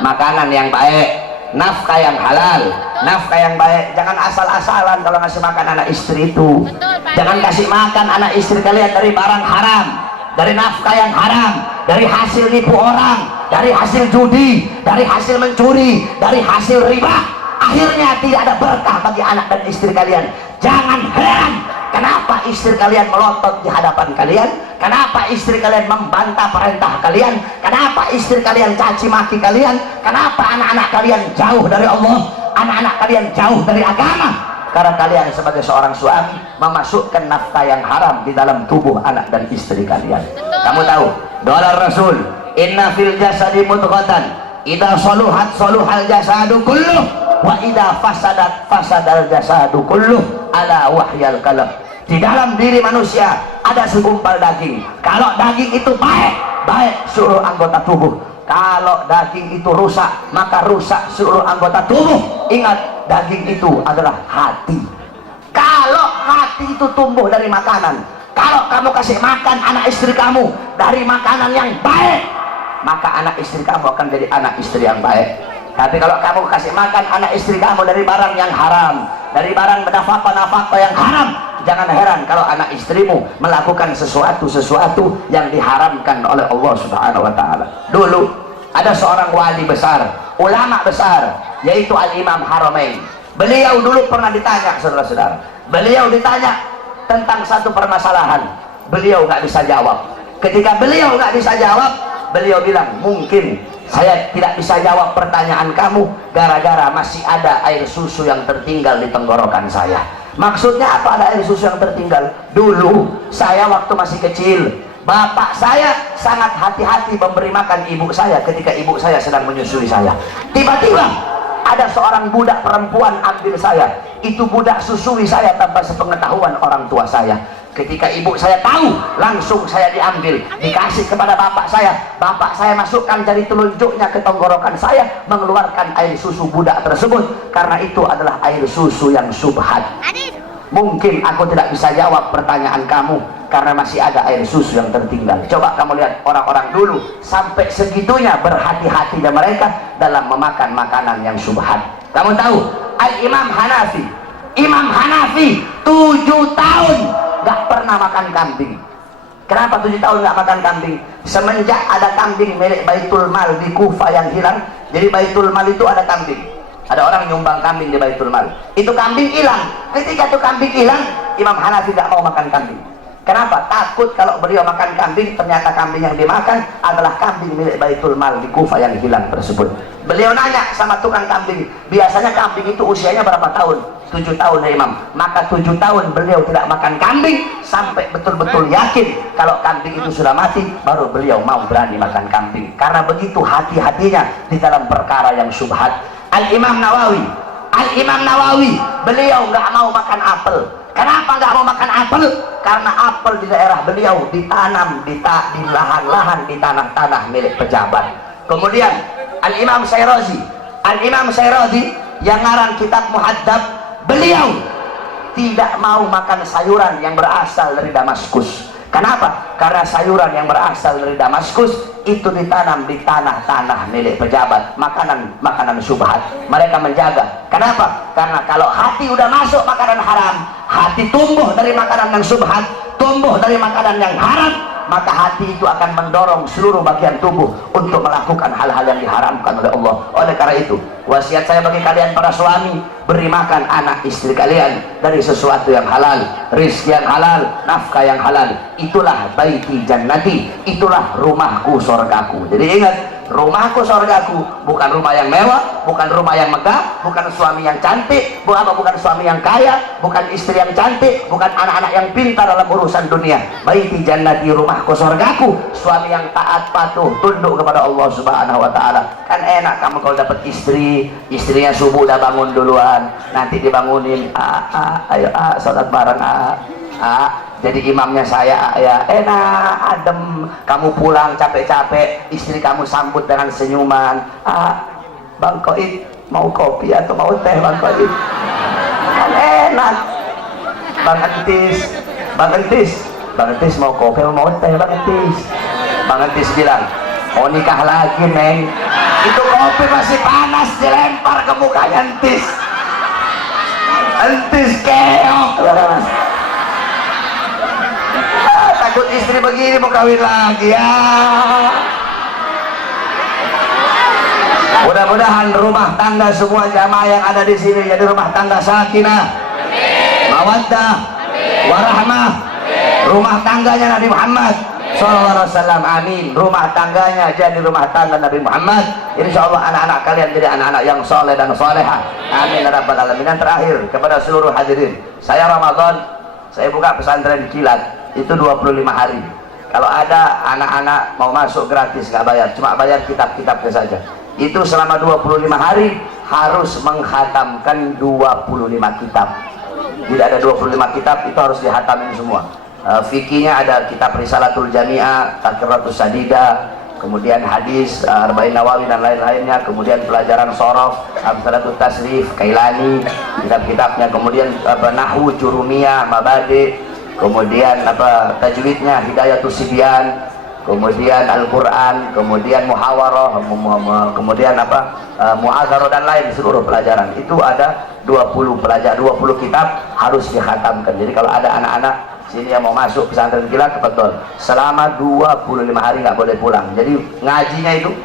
makanan yang baik, nafkah yang halal, nafkah yang baik. Jangan asal-asalan kalau ngasih makan anak istri itu. Jangan kasih makan anak istri kalian dari barang haram, dari nafkah yang haram, dari hasil nipu orang, dari hasil judi, dari hasil mencuri, dari hasil riba. Akhirnya tidak ada berkah bagi anak dan istri kalian. Jangan heran kenapa istri kalian melotot di hadapan kalian, kenapa istri kalian membantah perintah kalian, kenapa istri kalian caci maki kalian, kenapa anak-anak kalian jauh dari Allah, anak-anak kalian jauh dari agama. Karena kalian sebagai seorang suami memasukkan nafkah yang haram di dalam tubuh anak dan istri kalian. Kamu tahu doa Rasul, inna fil jasadi mudghatan idza saluhat saluhal jasadu kulluh wa idza fasadat fasadal jasadu kulluh ala wahyal qalb. Di dalam diri manusia ada segumpal daging. Kalau daging itu baik, baik seluruh anggota tubuh. Kalau daging itu rusak, maka rusak seluruh anggota tubuh. Ingat, daging itu adalah hati. Kalau hati itu tumbuh dari makanan, kalau kamu kasih makan anak istri kamu dari makanan yang baik, maka anak istri kamu akan jadi anak istri yang baik. Tapi kalau kamu kasih makan anak istri kamu dari barang yang haram, dari barang nafkah yang haram, jangan heran kalau anak istrimu melakukan sesuatu yang diharamkan oleh Allah Subhanahu wa taala. Dulu ada seorang wali besar, ulama besar, yaitu Al-Imam Haramain. Beliau dulu pernah ditanya, saudara-saudara. Beliau ditanya tentang satu permasalahan. Beliau nggak bisa jawab. Ketika beliau nggak bisa jawab, beliau bilang, mungkin saya tidak bisa jawab pertanyaan kamu gara-gara masih ada air susu yang tertinggal di tenggorokan saya. Maksudnya apa ada air susu yang tertinggal? Dulu saya waktu masih kecil, bapak saya sangat hati-hati memberi makan ibu saya ketika ibu saya sedang menyusui saya. Tiba-tiba ada seorang budak perempuan ambil saya. Itu budak susui saya tanpa sepengetahuan orang tua saya. Ketika ibu saya tahu, langsung saya diambil, dikasih kepada bapak saya. Bapak saya masukkan jari telunjuknya ke tenggorokan saya, mengeluarkan air susu budak tersebut. Karena itu adalah air susu yang subhat. Mungkin aku tidak bisa jawab pertanyaan kamu karena masih ada air susu yang tertinggal. Coba kamu lihat orang-orang dulu sampai segitunya berhati-hatinya mereka dalam memakan makanan yang subhat. Kamu tahu Al-Imam Hanafi. Imam Hanafi 7 tahun nggak pernah makan kambing. Kenapa 7 tahun nggak makan kambing? Semenjak ada kambing milik Baitul Mal di Kufah yang hilang, jadi Baitul Mal itu ada kambing. Ada orang nyumbang kambing di Baitul Mal. Itu kambing hilang. Ketika itu kambing hilang, Imam Hanafi nggak mau makan kambing. Kenapa? Takut kalau beliau makan kambing, ternyata kambing yang dimakan adalah kambing milik Baitul Mal di Kufah yang hilang tersebut. Beliau nanya sama tukang kambing, biasanya kambing itu usianya berapa tahun? 7 tahun ya Imam. Maka 7 tahun beliau tidak makan kambing sampai betul-betul yakin kalau kambing itu sudah mati, baru beliau mau berani makan kambing. Karena begitu hati-hatinya di dalam perkara yang syubhat. Al-Imam Nawawi, beliau nggak mau makan apel. Kenapa nggak mau makan apel? Karena apel di daerah beliau ditanam di lahan-lahan, di tanah-tanah milik pejabat. Kemudian Al-Imam Syirazi yang ngarang kitab Muhaddab, beliau tidak mau makan sayuran yang berasal dari Damaskus. Kenapa? Karena sayuran yang berasal dari Damaskus itu ditanam di tanah-tanah milik pejabat, makanan syubhat. Mereka menjaga. Kenapa? Karena kalau hati udah masuk makanan haram, hati tumbuh dari makanan yang syubhat, tumbuh dari makanan yang haram, maka hati itu akan mendorong seluruh bagian tubuh untuk melakukan hal-hal yang diharamkan oleh Allah. Oleh karena itu, wasiat saya bagi kalian para suami, beri makan anak istri kalian dari sesuatu yang halal, rizki yang halal, nafkah yang halal. Itulah baiti jannati, itulah rumahku sorgaku. Jadi ingat, rumahku sorgaku bukan rumah yang mewah, bukan rumah yang megah, bukan suami yang cantik, bukan suami yang kaya, bukan istri yang cantik, bukan anak-anak yang pintar dalam urusan dunia. Baiti jannati, rumahku sorgaku, suami yang taat patuh tunduk kepada Allah Subhanahu wa ta'ala. Kan enak kamu kalau dapat istri, istrinya subuh udah bangun duluan, nanti dibangunin, ayo salat bareng, jadi imamnya saya, ya enak, adem. Kamu pulang capek-capek, istri kamu sambut dengan senyuman. Bang Koid, mau kopi atau mau teh Bang Koid? Kan enak. Bang Entis mau kopi atau mau teh Bang Entis? Bang Entis bilang, mau nikah lagi Neng. Itu kopi masih panas dilempar ke mukanya Entis. Entis keok. Takut istri begini mau kawin lagi ya. Mudah-mudahan rumah tangga semua jamaah yang ada di sini jadi rumah tangga sakinah, mawaddah, warahmah. Rumah tangganya Nabi Muhammad SAW, amin. Rumah tangganya jadi rumah tangga Nabi Muhammad. Insya Allah anak-anak kalian jadi anak-anak yang soleh dan soleha, amin ya rabbal alamin. Dan terakhir kepada seluruh hadirin, saya Ramadan saya buka pesantren kilat itu 25 hari. Kalau ada anak-anak mau masuk gratis, nggak bayar, cuma bayar kitab-kitabnya saja. Itu selama 25 hari harus menghatamkan 25 kitab. Jadi ada 25 kitab itu harus dihatamin semua. Fikihnya ada kitab Risalatul Jami'ah, Taqratus Sadida, kemudian hadis, Arba'in Nawawi dan lain-lainnya, kemudian pelajaran sorof, Amsalatul Tasrif, Kailani, kitab-kitabnya, kemudian Nahwu, Jurumiyah, Mabadi, kemudian tajwidnya Hidayatus Sibyan, kemudian Al-Quran, kemudian Muhawarah, kemudian Mu'adzarah dan lain seluruh pelajaran. Itu ada 20 kitab harus dikhatamkan. Jadi kalau ada anak-anak sini yang mau masuk pesantren kilat, betul, selama 25 hari nggak boleh pulang. Jadi ngajinya itu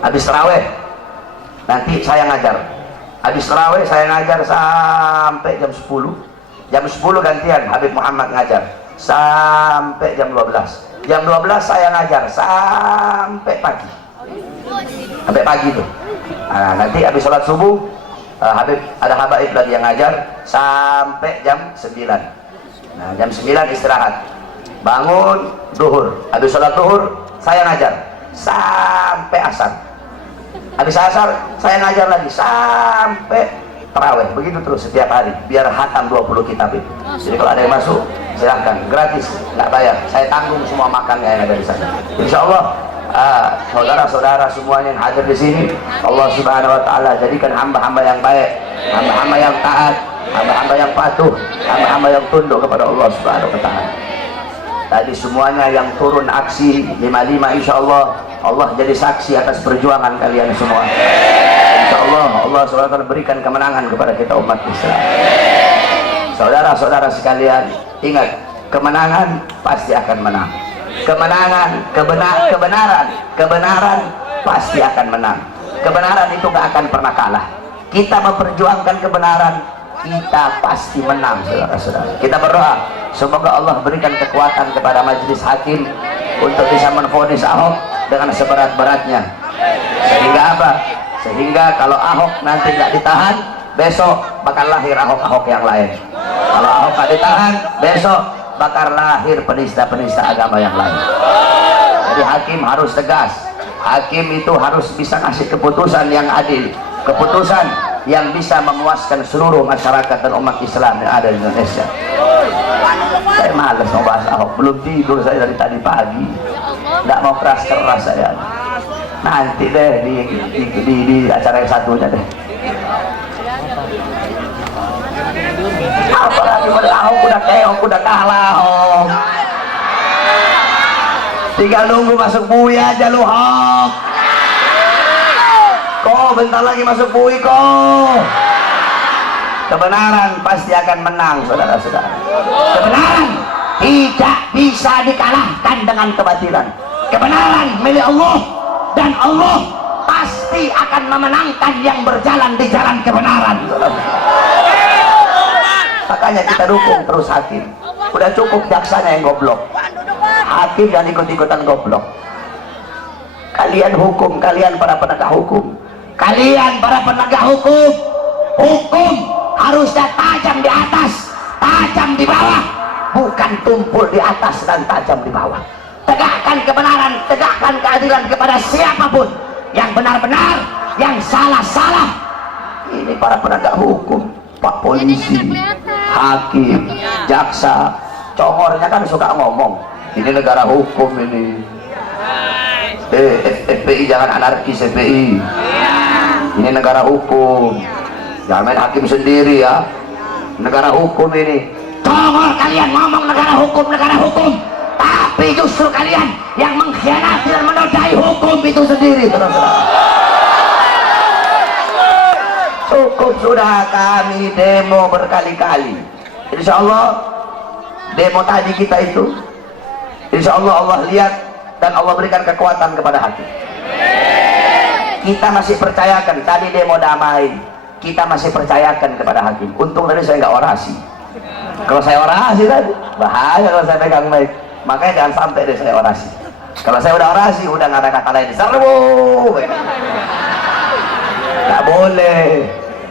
habis tarawih nanti saya ngajar, habis tarawih saya ngajar sampai jam 10. Jam 10 gantian Habib Muhammad ngajar sampai jam 12. Jam 12 saya ngajar sampai pagi. Sampai pagi tuh. Nah, nanti habis sholat subuh Habib ada habaib lagi yang ngajar sampai jam 9. Nah, jam 9 istirahat. Bangun duhur. Habis sholat duhur saya ngajar sampai asar. Habis asar saya ngajar lagi sampai tarawih. Begitu terus setiap hari biar hatam 20 kitab itu. Jadi kalau ada yang masuk silahkan, gratis, nggak bayar, saya tanggung semua makannya yang ada di sana. Insya Allah saudara-saudara semuanya yang hadir di sini, Allah Subhanahu Wa Taala jadikan hamba-hamba yang baik, hamba-hamba yang taat, hamba-hamba yang patuh, hamba-hamba yang tunduk kepada Allah Subhanahu Wa Taala. Tadi semuanya yang turun aksi 55, insya Allah Allah jadi saksi atas perjuangan kalian semua. Insya Allah Allah SWT berikan kemenangan kepada kita umat Islam. Saudara-saudara sekalian, ingat, kemenangan pasti akan menang. Kemenangan, kebenaran pasti akan menang. Kebenaran itu gak akan pernah kalah. Kita memperjuangkan kebenaran, kita pasti menang, saudara-saudara. Kita berdoa semoga Allah berikan kekuatan kepada majelis hakim untuk bisa menvonis Ahok dengan seberat-beratnya. Sehingga apa? Sehingga kalau Ahok nanti nggak ditahan, besok bakal lahir Ahok-Ahok yang lain. Kalau Ahok nggak ditahan, besok bakal lahir penista-penista agama yang lain. Jadi hakim harus tegas. Hakim itu harus bisa ngasih keputusan yang adil, keputusan yang bisa memuaskan seluruh masyarakat dan umat Islam yang ada di Indonesia. Saya malas mau bahas Ahok, belum tidur saya dari tadi pagi, nggak mau keras-keras saya. Nanti deh di acara yang satunya deh. Apalagi Ahok udah keok, udah kalah Ahok. Tinggal nunggu masuk bui aja lu Ahok. Kok bentar lagi masuk bui kok. Kebenaran pasti akan menang, saudara-saudara. Kebenaran tidak bisa dikalahkan dengan kebatilan. Kebenaran milik Allah, dan Allah pasti akan memenangkan yang berjalan di jalan kebenaran. Makanya kita dukung terus hakim. Udah cukup jaksanya yang goblok, hakim dan ikut-ikutan goblok. Kalian hukum, kalian para penegak hukum, kalian para penegak hukum, hukum harusnya tajam di atas, tajam di bawah, bukan tumpul di atas dan tajam di bawah. Tegakkan kebenaran, tegakkan keadilan kepada siapapun, yang benar-benar, yang salah-salah. Ini para penegak hukum, Pak Polisi, hakim, jaksa, congornya kan suka ngomong, ini negara hukum ini. FPI jangan anarkis FPI. Ini negara hukum. Jangan main hakim sendiri ya. Negara hukum ini. Congor kalian ngomong negara hukum, tapi justru kalian yang mengkhianati dan menodai hukum itu sendiri, saudara-saudara. Cukup sudah, kami demo berkali-kali. Insya Allah demo tadi kita itu, insya Allah Allah lihat dan Allah berikan kekuatan kepada hati. Kita masih percayakan, tadi demo damai, kita masih percayakan kepada hakim. Untung tadi saya nggak orasi. Kalau saya orasi tadi bahaya kalau saya pegang mic. Makanya jangan sampai deh saya orasi. Kalau saya udah orasi, udah nggak ada kata lain, serbu. Nggak boleh.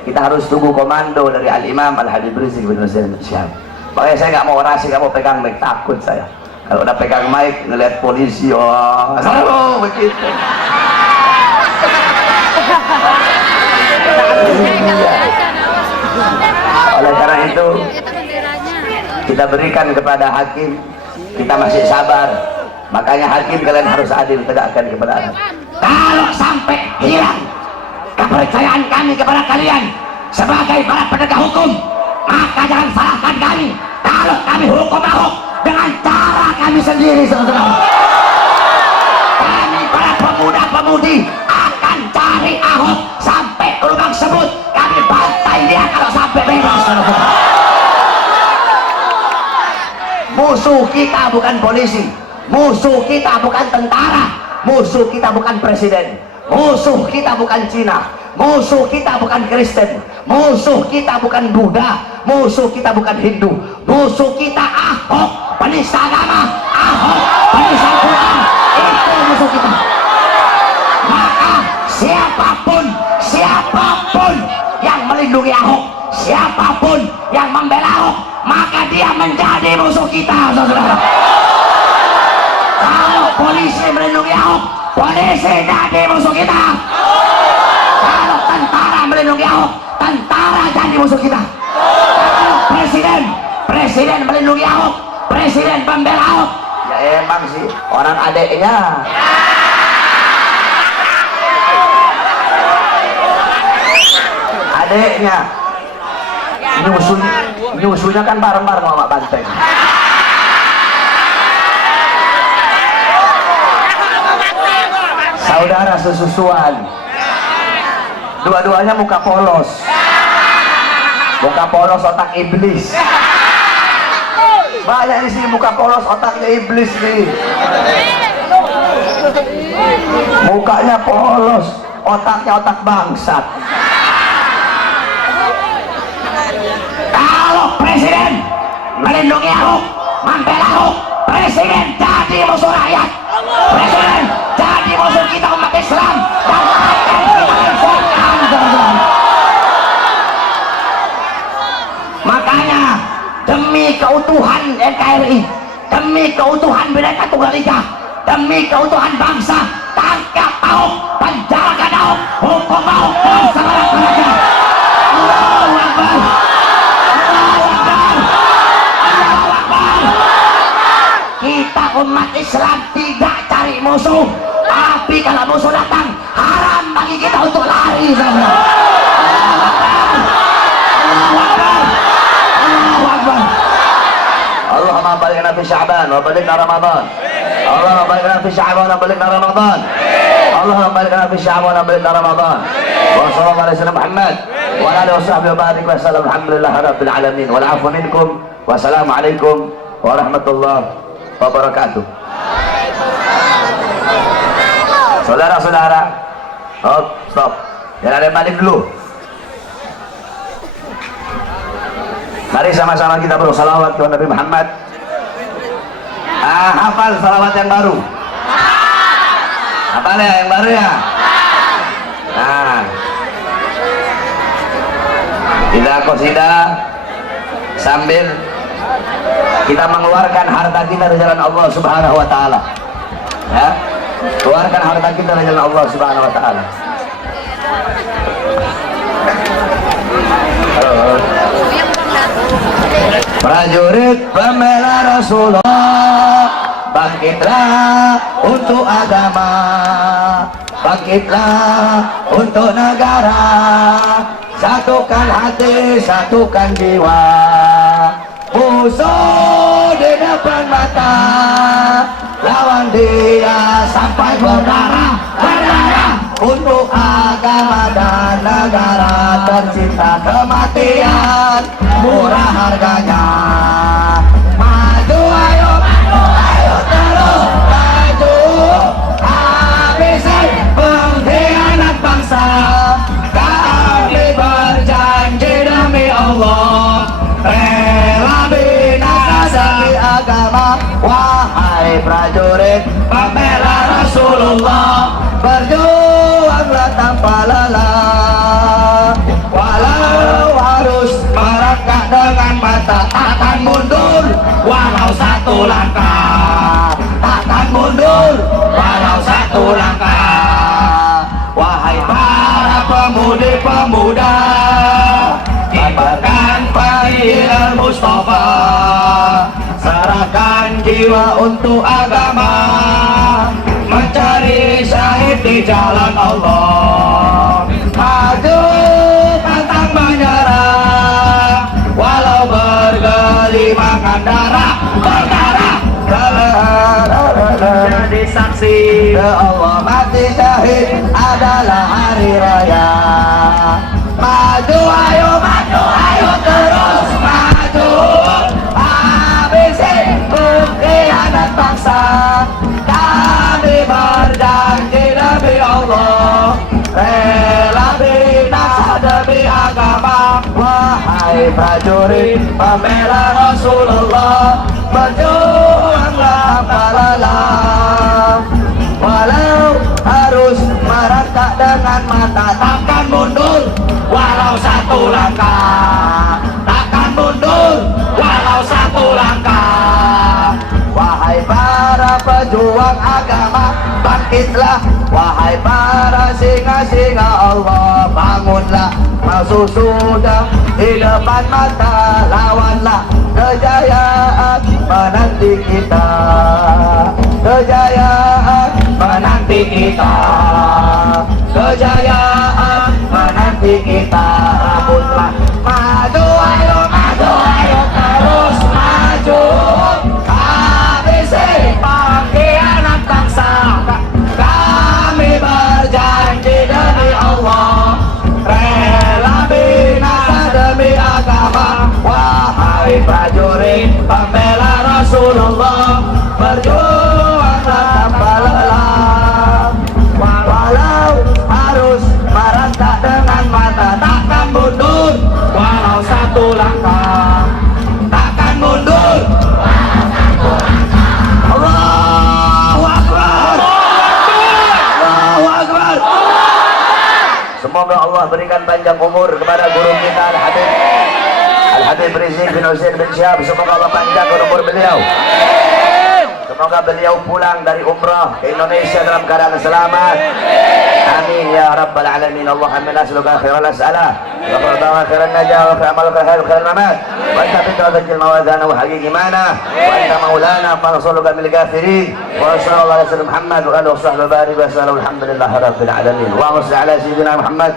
Kita harus tunggu komando dari Al-Imam Al-Habib Rizik bin Syihab. Makanya saya nggak mau orasi, nggak mau pegang mic, takut saya. Kalau udah pegang mic, ngeliat polisi, oh, serbu begitu. Oleh karena itu, kita berikan kepada hakim, kita masih sabar. Makanya hakim kalian harus adil, tegakkan kebenaran. Kalau sampai hilang kepercayaan kami kepada kalian sebagai para penegak hukum, maka jangan salahkan kami kalau kami hukum Ahok dengan cara kami sendiri, saudara. Kami para pemuda-pemudi akan cari Ahok sampai ke lubang sebut, kami bantai dia kalau sampai bebas, saudara. Musuh kita bukan polisi, musuh kita bukan tentara, musuh kita bukan presiden, musuh kita bukan Cina, musuh kita bukan Kristen, musuh kita bukan Buddha, musuh kita bukan Hindu, musuh kita Ahok, penista agama, Ahok, penista Quran, itu musuh kita. Maka siapapun yang melindungi Ahok, siapapun yang membela Ahok, maka dia menjadi musuh kita, saudara. Kalau polisi melindungi Ahok, polisi jadi musuh kita. Kalau tentara melindungi Ahok, tentara jadi musuh kita. Kalau presiden melindungi Ahok, presiden membela Ahok, ya emang sih orang adeknya. Adeknya nyusunya kan bareng-bareng sama Banteng. Saudara sesusuan, Dua-duanya muka polos. Muka polos otak iblis. Banyak di sini muka polos otaknya iblis nih. Mukanya polos, otaknya otak bangsat. Kalau presiden melindungi Ahok, membela Ahok, presiden jadi musuh rakyat, presiden jadi musuh kita umat Islam, dan akan kita lanjutkan. Makanya demi keutuhan NKRI, demi keutuhan Bhinneka Tunggal Ika, demi keutuhan bangsa, tangkap Ahok, penjarakan Ahok, hukum Ahok dan selanjutnya. Allahu Akbar. Kita umat Islam tidak cari musuh, tapi kalau musuh datang haram bagi kita untuk lari. Allahumma balighna fi Sya'ban wa balighna Ramadan. Allahumma balighna fi Sya'ban wa balighna Ramadan. Allahumma balighna fi Sya'ban wa balighna Ramadan. Wa sallallahu alaihi wasallam Muhammad wa ala alihi washabbihi wa barik wa sallam. Alhamdulillahi rabbil alamin. Wal 'afwu minkum. Wassalamu alaikum warahmatullahi wabarakatuh. Saudara-saudara, oh stop, jangan ada yang balik dulu. Mari sama-sama kita bersalawat kepada Nabi Muhammad. Hafal salawat yang baru. Hafal ya yang baru ya. Nah, kita qasidah sambil kita mengeluarkan harta kita dari jalan Allah Subhanahu wa taala. Ya. Keluarkan harta kita dari jalan Allah Subhanahu wa taala. Prajurit pembela Rasulullah, bangkitlah untuk agama, bangkitlah untuk negara, satukan hati, satukan jiwa. Musuh di depan mata, lawan dia sampai berdarah, berdarah untuk agama dan negara. Tercipta kematian murah harganya. Maju ayo, maju ayo terus maju, habisi pengkhianat bangsa. Kami berjanji demi Allah, rela binasa demi agama. Wahai prajurit pembela Rasulullah, berjuanglah tanpa lelah. Walau harus merangkak dengan mata, takkan mundur walau satu langkah, takkan mundur walau satu langkah. Wahai para pemudi-pemuda, kibarkan panggilan Mustafa, serahkan jiwa untuk agama, mencari syahid di jalan Allah. Maju pantang menyerah, walau bergelimangan darah, berdarah, jadi saksi Allah. Mati syahid adalah hari raya. Maju ayo terus maju, habisi pengkhianat bangsa. Kami berjanji demi Allah, rela binasa demi agama. Wahai prajurit pembela Rasulullah, berjuanglah tanpa lelah. Walau harus merangkak dengan mata, takkan mundur walau satu langkah, takkan mundur walau satu langkah. Wahai para pejuang agama, bangkitlah. Wahai para singa-singa Allah, bangunlah. Musuh sudah di depan mata, lawanlah. Kejayaan menanti kita, kejayaan menanti kita, kejayaan menanti kita. Rebutlah. Maju ayo terus maju, habisi pengkhianat bangsa. Kami berjanji demi Allah, berikan panjang umur kepada guru kita Al-Habib Rizik bin Husain bin Syihab. Semoga Allah panjangkan umur beliau. Semoga beliau pulang dari umrah ke Indonesia dalam keadaan selamat. Amin ya rabbal alamin. Allahumma nas'aluka khairal as'alah wa khairan najah wa amal khair mamat wa anta bitawajjil mawadana wa haqiqi mana wa anta maulana fanasuluka bil kafirin wa sallallahu alaihi wasallam Muhammad wa alihi wasahbihi barik wa sallallahu alhamdulillahi rabbil alamin wa salli ala sayyidina Muhammad.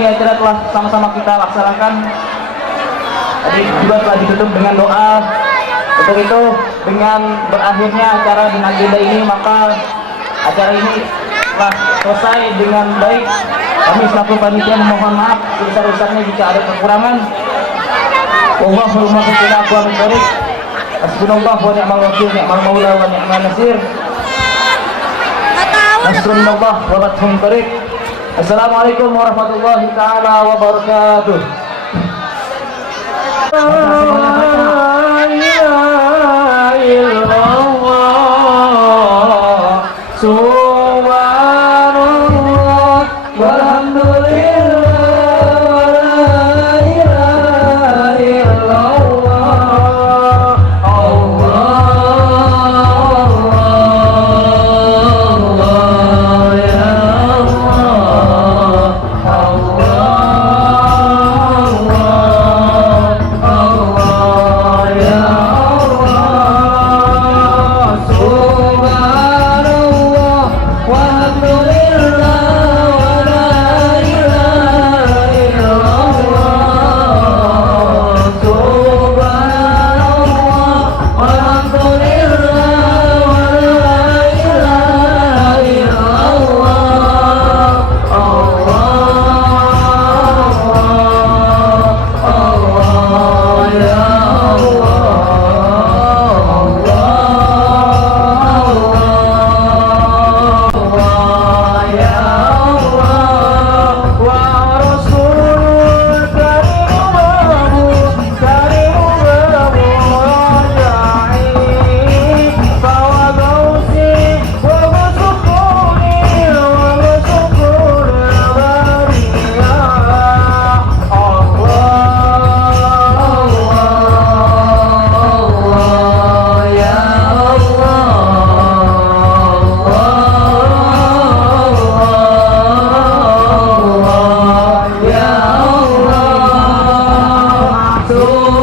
Acara telah sama-sama kita laksanakan. Tadi juga telah ditutup dengan doa. Untuk itu, dengan berakhirnya acara di agenda ini, maka acara ini telah selesai dengan baik. Kami selaku panitia memohon maaf sebesar-besarnya jika ada kekurangan. Wallahul muwaffiq ila aqwamit thoriq. Hasbunallah wa ni'mal wakil, ni'mal maula wa ni'mal nasir. Nasrullah wa fathun qarib. Assalamualaikum warahmatullahi ta'ala wabarakatuh. La ilaha illallah, subhanallah, walhamdulillah, la ilaha illallah, Allah ya So